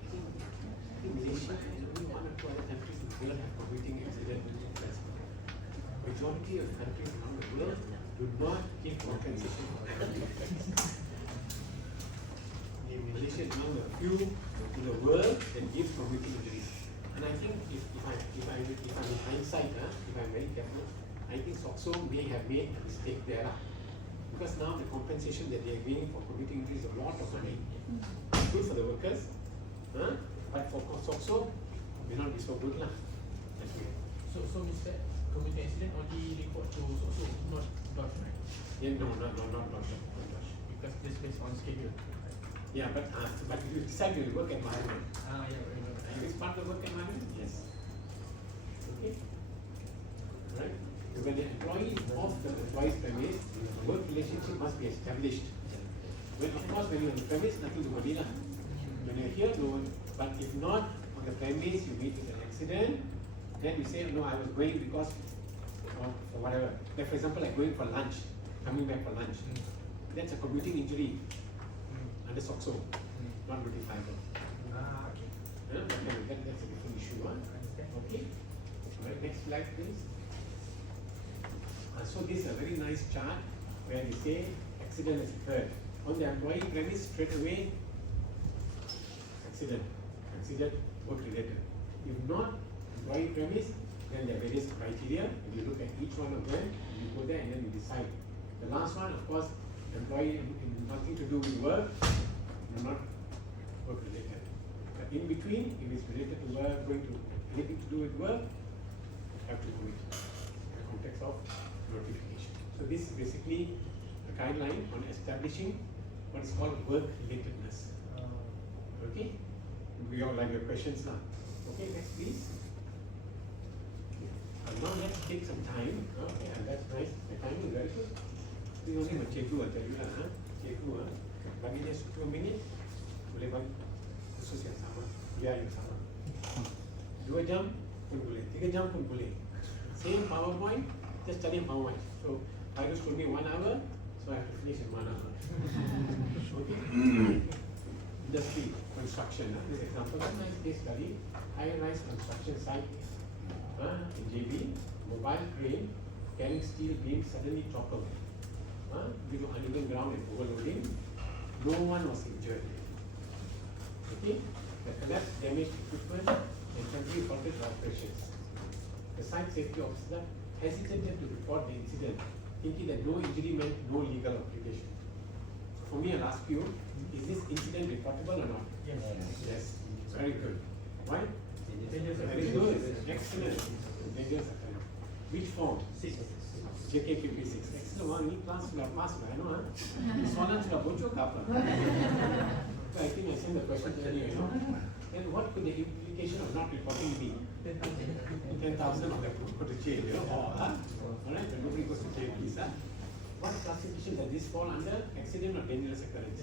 in Malaysia and only 1 or 2 other countries in the world have committing accident assessment. Majority of countries around the world do not give compensation for accidents. Malaysia is one of the few in the world that gives committing injuries. And I think if I'm in hindsight, if I'm very careful, I think SOXO may have made a mistake there. Because now the compensation that they are giving for committing injuries is a lot of money. It's good for the workers, but for SOXO, may not be so good. That's way. So Mr. Committing accident only report to SOXO, not DOSH, right? Yeah, no, not DOSH. Because this based on schedule. Yeah, but you decide your work environment. Yeah. And it's part of the work environment? Yes. Okay. Right? When the employee is off the employee's premise, the work relationship must be established. When, of course, when you're on the premise, nothing to worry. When you're here, no. But if not on the premise, you meet with an accident, then you say, no, I was going because for whatever. Like for example, like going for lunch, coming back for lunch. That's a commuting injury under SOXO, not notifiable. Okay. That's a different issue. Okay. Alright, next slide, please. So this is a very nice chart where they say accident has occurred. On the employee premise, straight away, accident, work related. If not employee premise, then there are various criteria. You look at each one of them, you go there and then you decide. The last one, of course, employee nothing to do with work, not work related. But in between, if it's related to work, going to anything to do with work, have to do it in the context of notification. So this is basically a guideline on establishing what is called work relatedness. Okay? We all like your questions now. Okay, next please. Now let's take some time. Okay, and that's nice. The time is very good. We only have cikgu, I tell you lah. Cikgu, bagi dia 10 minit, boleh bagi khusus yang sama, biar yang sama. 2 jam pun boleh, 3 jam pun boleh. Same PowerPoint, just study PowerPoint. So, Virus told me 1 hour, so I have to finish in 1 hour. Okay? Industry, construction, this example, that's nice case study. High-rise construction site in JB, mobile crane carrying steel beams suddenly toppled due to uneven ground and overloading. No one was injured. Okay? The collapse damaged equipment and temporarily halted the operations. The site safety officer hesitated to report the incident, thinking that no injury meant no legal obligation. So for me, I'll ask you, is this incident reportable or not? Yes. Yes. Very good. Why? Dangerous Very good. Excellent. Dangerous offence. Which form? 6. JKKP6. Excellent. Wow, ini class sudah pass lah, I know. Soalan sudah bocor ke apa? I think I sent the question earlier, you know. Then what could the implication of not reporting be? 10,000 of that would go to jail, you know. Alright, but nobody goes to jail, please. What classification does this fall under? Accident or dangerous occurrence?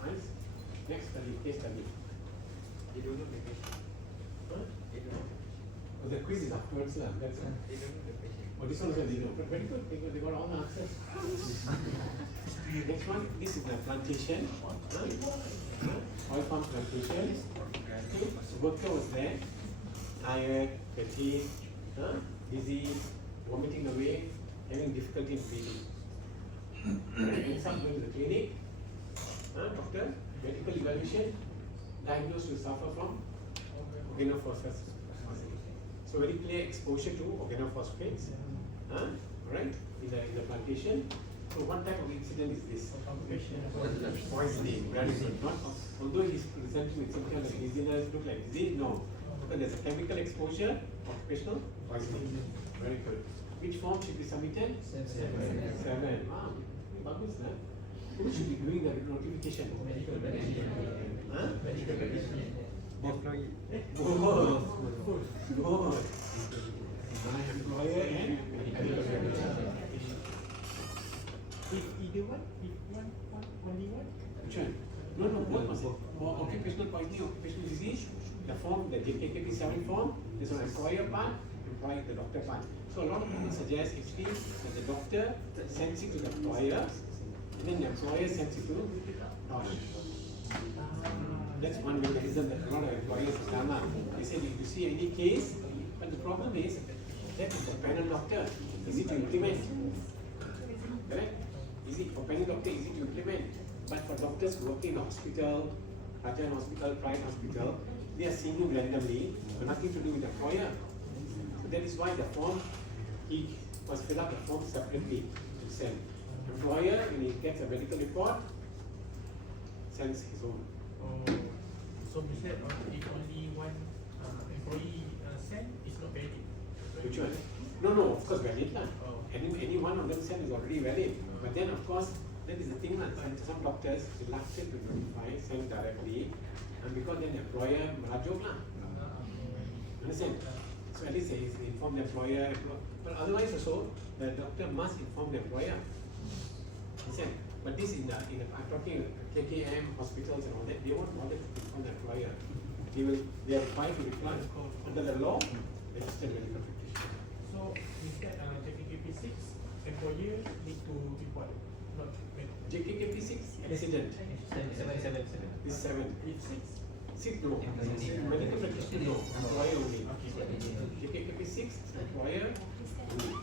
Nice. Next study, case study. They don't know the question. They don't know. Oh, the quiz is afterwards, lah. That's They don't know the question. oh, this one also they know. But very good, they got all the answers. Next one, this is the plantation. Oil palm plantation. Okay, so worker was there, tired, fatigued, busy, vomiting away, having difficulty in breathing. Ends up going to the clinic, doctor, medical evaluation, diagnosed to suffer from organophosphates. So very clear exposure to organophosphates, right? In the plantation. So what type of incident is this? Poisoning. Very good. Not although he's presenting with some kind of dizziness, look like disease. No, because there's a chemical exposure, occupational poisoning. Very good. Which form should be submitted? 7. Wow, bagus lah. Who should be doing the notification? Medical employee. Good. My employer and Either one? Only one? which one? No, both must have. For occupational poisoning, occupational disease, the form, the JKKP 7 form, there's an employer part, the doctor part. So a lot of people suggest actually that the doctor sends it to the employer, and then the employer sends it to OSHA. That's one mechanism that a lot of employers have done. They said if you see any case, but the problem is that is the panel doctor, easy to implement. Correct? Easy for panel doctor, easy to implement. But for doctors working in the hospital, Rajan Hospital, Pride Hospital, they are seeing him randomly, but nothing to do with the employer. So that is why the form, he must fill up the form separately to send. Employer, when he gets a medical report, sends his own. So you said if only one employee send, it's not valid. Which one? No, of course valid lah. Oh. Any one of them send is already valid. But then of course, that is the thing lah. Some doctors reluctant to notify, send directly, and because then the employer merajuk lah. Understand? So at least they inform the employer, but otherwise also the doctor must inform the employer. Understand? But this in the I'm talking KKM hospitals and all that, they won't bother to inform the employer. They are required to reply under the law, registered medical practitioner. So instead JKKP 6, employer need to report, not JKKP 6 accident. 7. This 7. If 6, No. Medical practitioner no. Employer only. JKKP 6 employer only.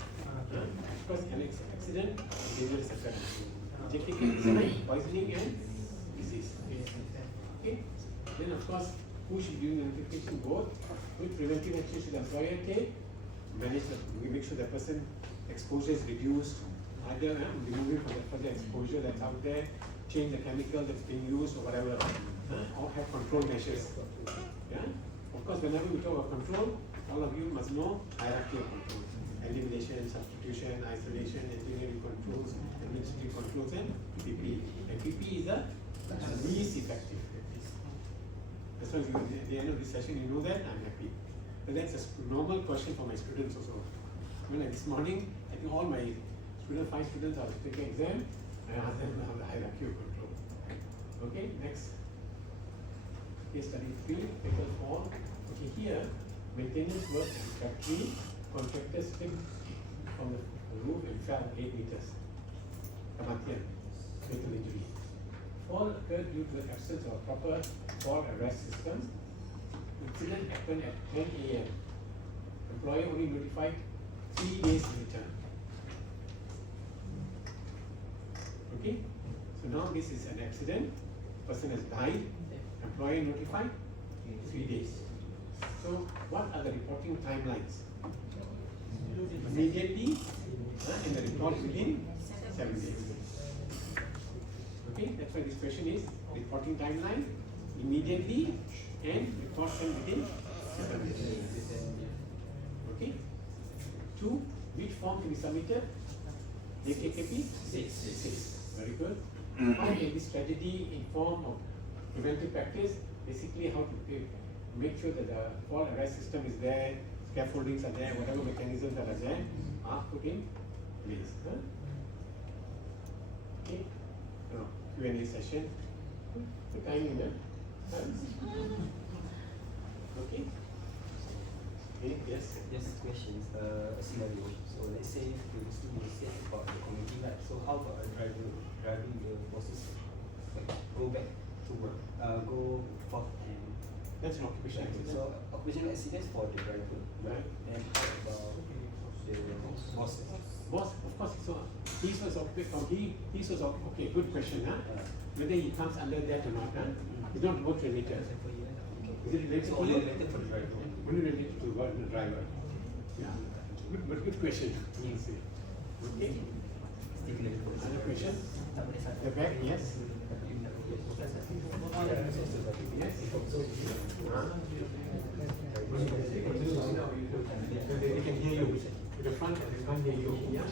Because an accident, dangerous occurrence. JKKP 7 poisoning and disease. Okay. Then of course, who should do the notification? Both. Which preventive action should the employer take? We make sure the person exposure is reduced. Either removing from the exposure that's out there, change the chemical that's being used or whatever, or have control measures. Yeah. Of course, whenever we talk about control, all of you must know hierarchy of control. elimination, substitution, isolation, engineering controls, administrative controls, and PP. And PP is the least effective. That's why at the end of this session, you know that, I'm happy. But that's a normal question for my students also. Like this morning, I think all my 5 students are taking exam, I asked them how the hierarchy of control. Okay, next. Case study 3, figure 4. Okay, here, maintenance work in factory, contractor slipped from the roof and fell 8 meters. Kamatian, fatal injury. Fall occurred due to the absence of proper fall arrest systems. Incident happened at 10 a.m. Employer only notified 3 days in return. Okay, so now this is an accident. Person has died. Employer notified 3 days. So what are the reporting timelines? Immediately, and the report within 7 days. Okay, that's why this question is reporting timeline, immediately, and report time within 7 days. Okay. 2, which form to be submitted? JKKP? 6. Very good. How can this strategy inform of preventive practice? Basically, how to make sure that the fall arrest system is there, scaffoldings are there, whatever mechanisms that are there are put in place. Huh? Okay. Now, Q&A session. The time in there. Okay. Okay. Yes. Just questions, a scenario. So let's say previously you said about the community life. So how about a driver driving the bosses go back to work, go forth and That's an occupational accident. so occupational accidents for the driver. Right. Then how about the bosses? Boss, of course, so he was okay, good question, huh? Whether he comes under that or not, huh? It's not work related. Is it related So to only work? related for the driver. Only related to work, the driver. Yeah. Good, but good question. Yes. Okay. Other question? The back, yes. Yes. They can hear you. The front, they can't hear you. Yeah.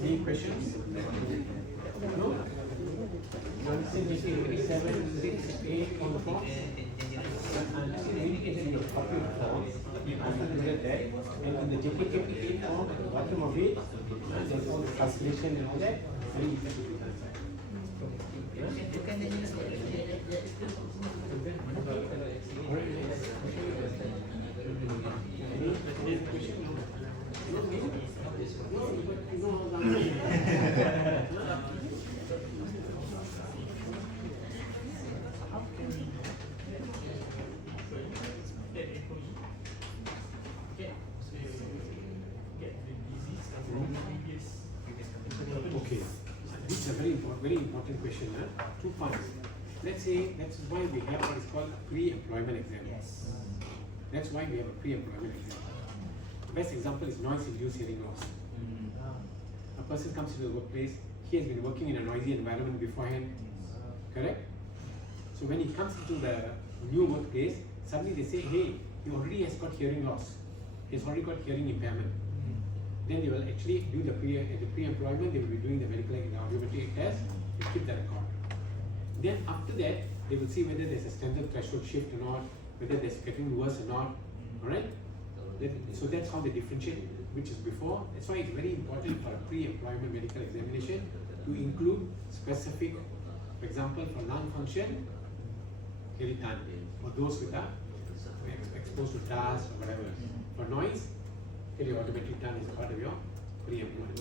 Any questions? No? 7, 6, 8 on the box. And indicated in the copy of the form, you have to do that, and in the JPKP form at the bottom of it, there's all the translation and all that, and you have to do that. Any question? Okay, this is a very important question. 2 parts. Let's say that's why we have what is called a pre-employment exam. Yes. That's why we have a pre-employment exam. The best example is noise-induced hearing loss. A person comes to the workplace, he has been working in a noisy environment beforehand, correct? So when he comes into the new workplace, suddenly they say, hey, he already has got hearing loss. He has already got hearing impairment. Then they will actually do the pre-employment, they will be doing the medical and audiometric test, and keep the record. Then after that, they will see whether there's a standard threshold shift or not, whether there's getting worse or not, alright? So that's how they differentiate, which is before. That's why it's very important for a pre-employment medical examination to include specific, for example, for lung function, get it done. For those with are exposed to dust or whatever. For noise, get it automatically done as part of your pre-employment.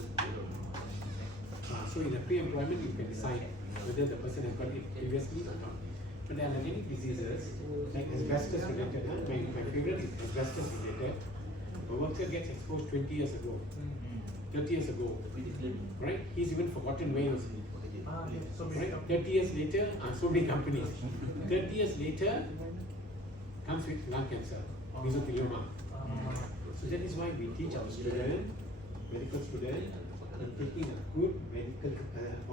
So in the pre-employment, you can decide whether the person has got it previously or not. But there are many diseases like asbestos related. My favorite is asbestos related. A worker gets exposed 20 years ago, 30 years ago, right? He's even forgotten where he was. Right? 30 years later, so many companies. 30 years later, comes with lung cancer, mesothelioma. So that is why we teach our student, medical student, in taking a good medical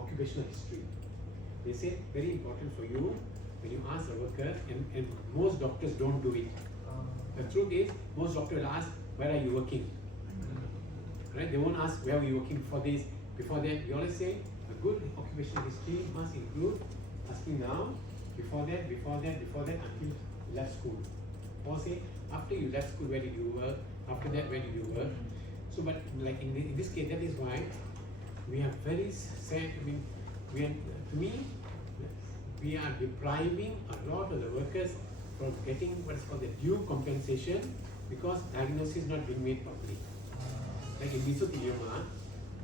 occupational history. They say very important for you when you ask a worker, and most doctors don't do it. The truth is, most doctors will ask, where are you working? Right? They won't ask where were you working before this, before that. We always say a good occupational history must include asking now, before that, until you left school. Or say after you left school, where did you work? After that, where did you work? So, but like in this case, that is why we are very sad. I mean, to me, we are depriving a lot of the workers from getting what is called the due compensation because diagnosis is not being made properly. Like in mesothelioma,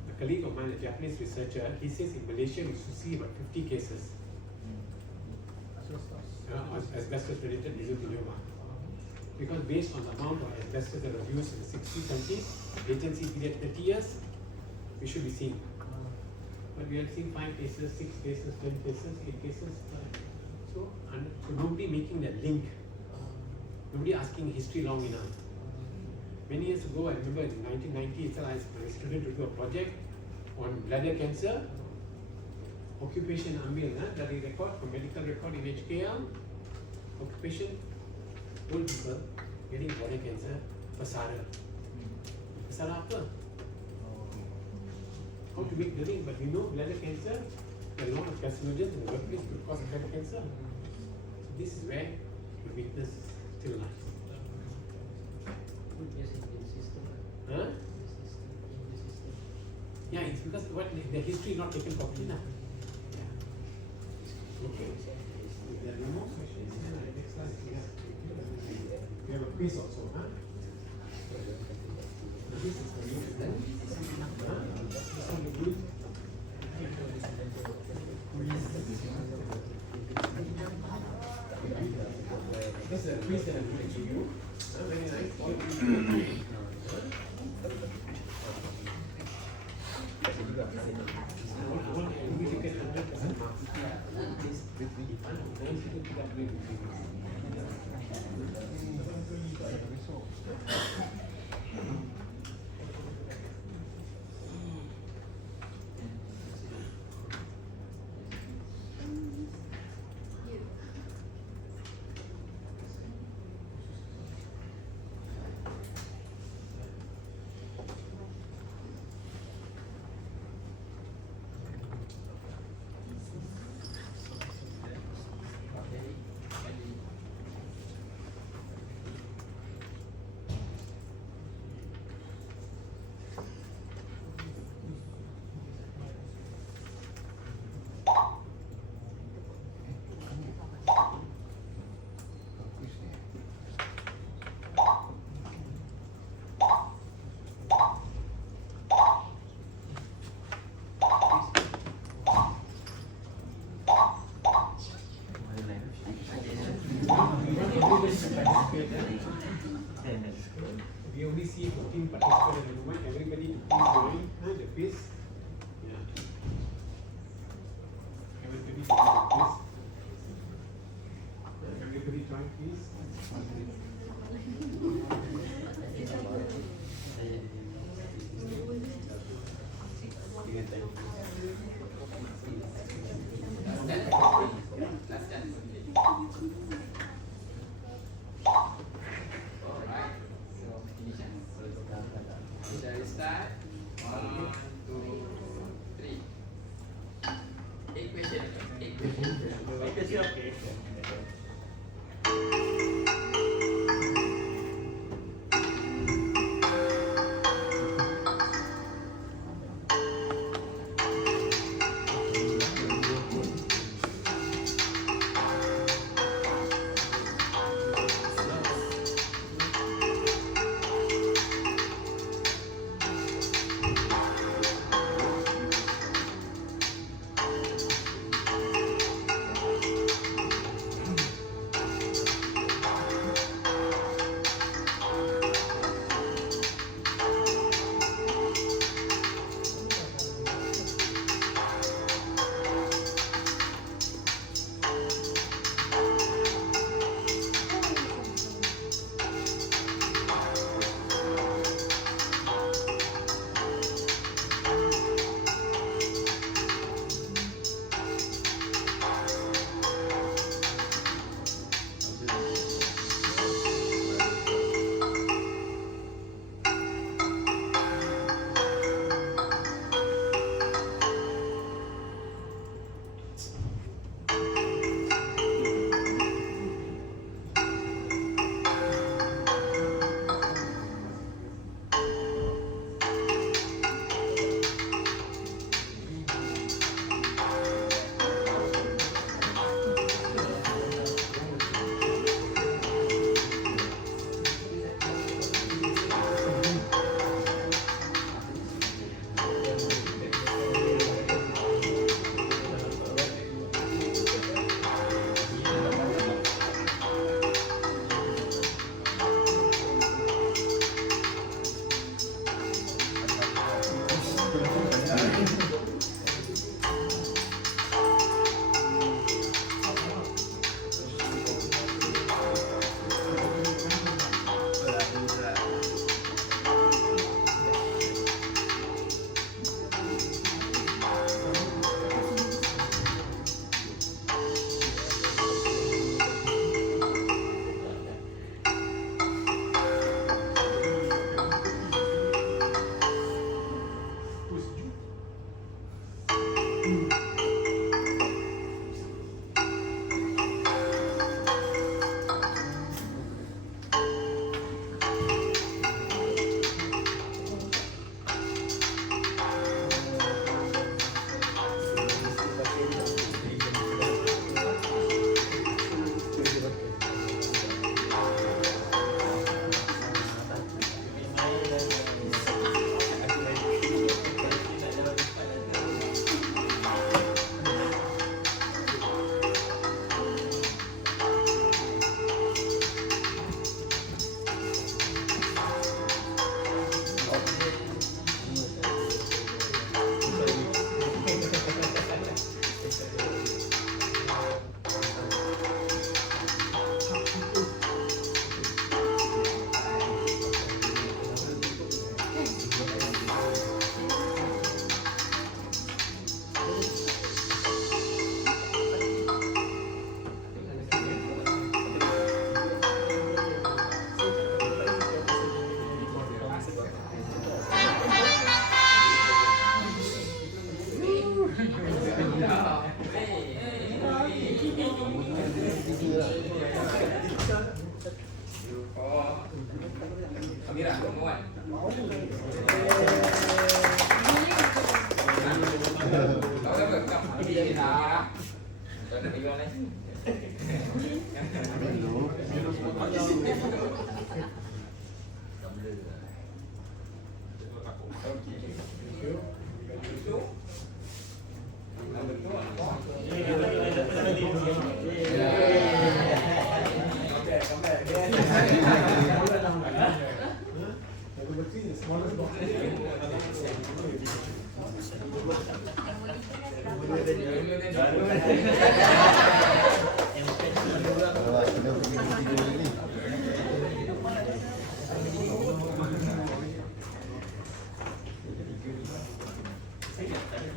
a colleague of mine, a Japanese researcher, he says in Malaysia we used to see about 50 cases asbestos related mesothelioma. Because based on the amount of asbestos that was used in the 60s, 70s, latency period 30 years, we should be seeing. But we are seeing 5 cases, 6 cases, 10 cases, 8 cases. So nobody making that link. Nobody asking history long enough. Many years ago, I remember in 1990 itself, I asked my student to do a project on bladder cancer. Occupation ambil, dari record, from medical record in HKL. Occupation, old people getting bladder cancer, pesara. Pesara apa? How to make the link, but we know bladder cancer, there are a lot of carcinogens in the workplace could cause bladder cancer. So this is where the weakness still lies. Huh? Yeah, it's because what the history is not taken properly now. Yeah. Okay. If there are no more questions, next class we have a quiz also, huh? This is the new one. This one you do. This is a quiz that I'm going to give you. Very nice. All we get 100% marks. We only see 15 participants at the moment. Everybody to please join the quiz. Yeah. Everybody to join the quiz. Everybody join please. Shall we start? 1, 2, 3. 8 questions. 8 questions. Okay. Number 3 is the smallest box.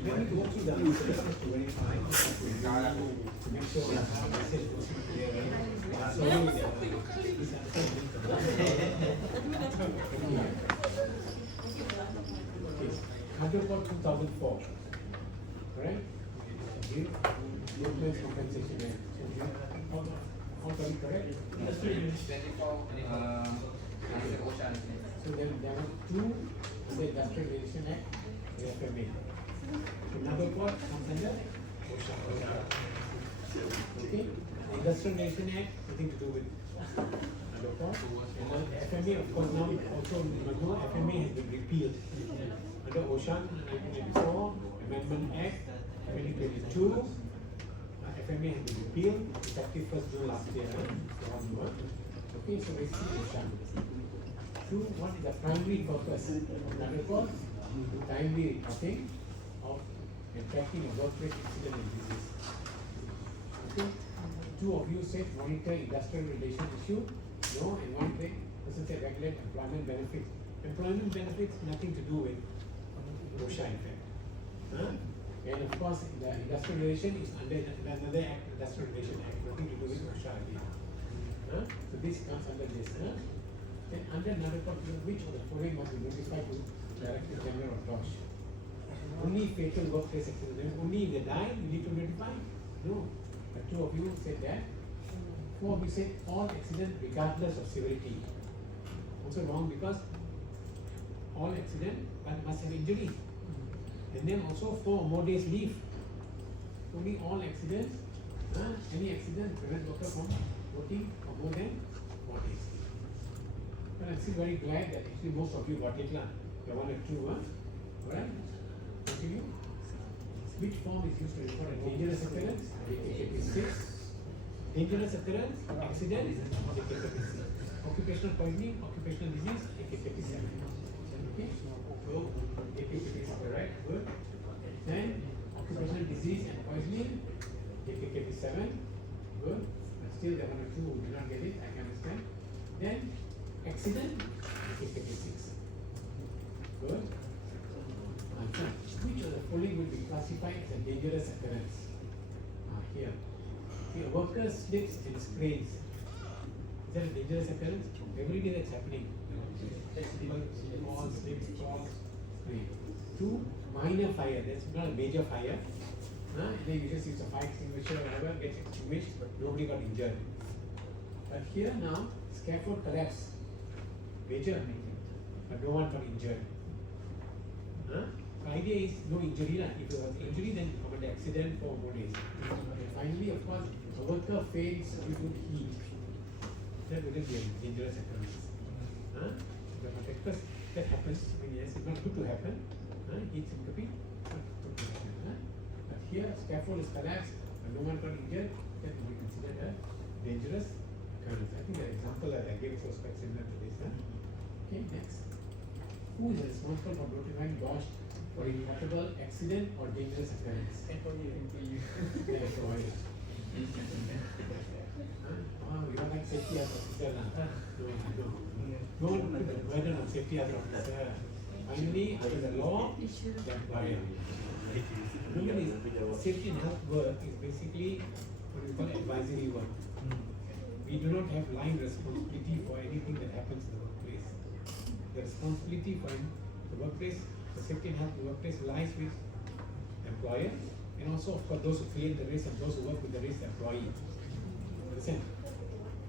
Let me go through the answers to verify. To make sure that the message goes clear. Sorry, this answer Nadopod 2004, right? Workplace Compensation Act. How can you correct? So there were two in the Industrial Relation Act, the FMA. So Nadopod comes under OSHA. Okay? The Industrial Relation Act, nothing to do with Nadopod. And the FMA, of course, now also, FMA has been repealed. Under OSHA 1994 Amendment Act 2022, FMA has been repealed effective 1st June last year. Okay, so basically OSHA. Two, what is the primary purpose of Nadopod? Timely reporting of and tracking of workplace incident and disease. Okay, two of you said monitor industrial relation issue. No, and one person said regulate employment benefits. Employment benefits nothing to do with OSHA in fact. And of course the industrial relation is under another act, Industrial Relation Act, nothing to do with OSHA again. So this comes under this. Then under Nadopod, which of the following must be notified to Director General of OSHA? Only fatal workplace accident, only if they die you need to notify? No. But two of you said that. Four of you said all accidents regardless of severity. Also wrong because all accident but must have injury. And then also 4 or more days leave. Only all accidents, any accident prevent worker from working for more than 4 days. But I'm still very glad that actually most of you got it lah. You one or two, alright? Continue. Which form is used to report a dangerous occurrence? AKKP 6. Dangerous occurrence, accident, AKKP 6. Occupational poisoning, occupational disease, AKKP 7. Okay, so AKKP is correct, good. Then occupational disease and poisoning, AKKP 7, good. But still there are 1 or 2 who do not get it, I can understand. Then accident, AKKP 6. Good. Which of the following will be classified as a dangerous occurrence? Here. A worker slips and sprains. Is that a dangerous occurrence? Every day that's happening. Falls, slips, falls, sprain. 2, minor fire. That's not a major fire. And then you just use a fire extinguisher or whatever, gets extinguished, but nobody got injured. But here now, scaffold collapse. Major, but no one got injured. The idea is no injury. If there was injury, then you commit the accident for more days. And finally, of course, a worker faints due to heat. That wouldn't be a dangerous occurrence. Because that happens, yes, it's not good to happen. Heat syncope, not good to happen. But here, scaffold is collapsed, but no one got injured, that will be considered a dangerous occurrence. I think the example that I gave was quite similar to this. Okay, next. Who is responsible for notifying OSHA for a reportable accident or dangerous occurrence? Employee. The employer. You don't like safety as officer. No. Don't put the burden on safety as officer. Finally, under the law, the employer. Safety and health work is basically what we call advisory work. We do not have line responsibility for anything that happens in the workplace. The responsibility for the workplace, the safety and health in the workplace lies with the employer and also of course those who create the risk and those who work with the risk, the employee. Understand?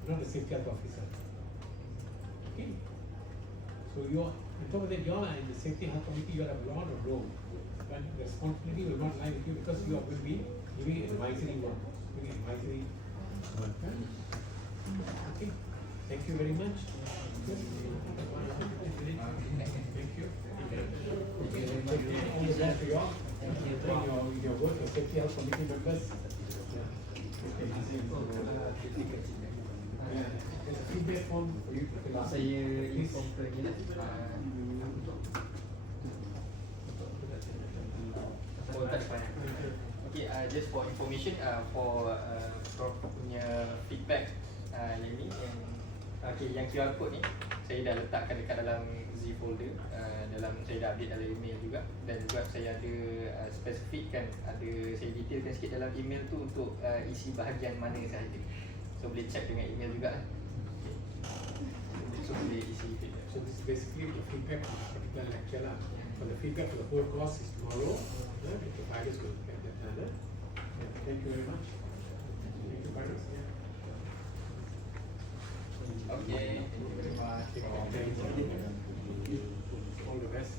Not the safety health officer. Okay? So your On top of that, you all are in the safety health committee, you all have a lot of role. But responsibility will not lie with you because you are going to be giving advisory work. Giving advisory work. Okay. Thank you very much. Thank you. All the best to you all. Your work as safety health committee members. There's a feedback form for you to fill out. Saya Please. inform lagi lah. Oh, tak ada banyak. Okay, just for information, for Prof punya feedback yang ni, yang QR code ni saya dah letakkan dekat dalam Z folder, saya dah update dalam email juga, dan juga saya ada spesifikkan, saya detailkan sikit dalam email tu untuk isi bahagian mana sahaja, so boleh check dengan email juga. So boleh isi feedback. So this is basically the feedback on this particular lecture lah. But the feedback for the whole course is tomorrow. The providers will get that done. Thank you very much. Thank you, Paris. Okay, thank you very much. All the best.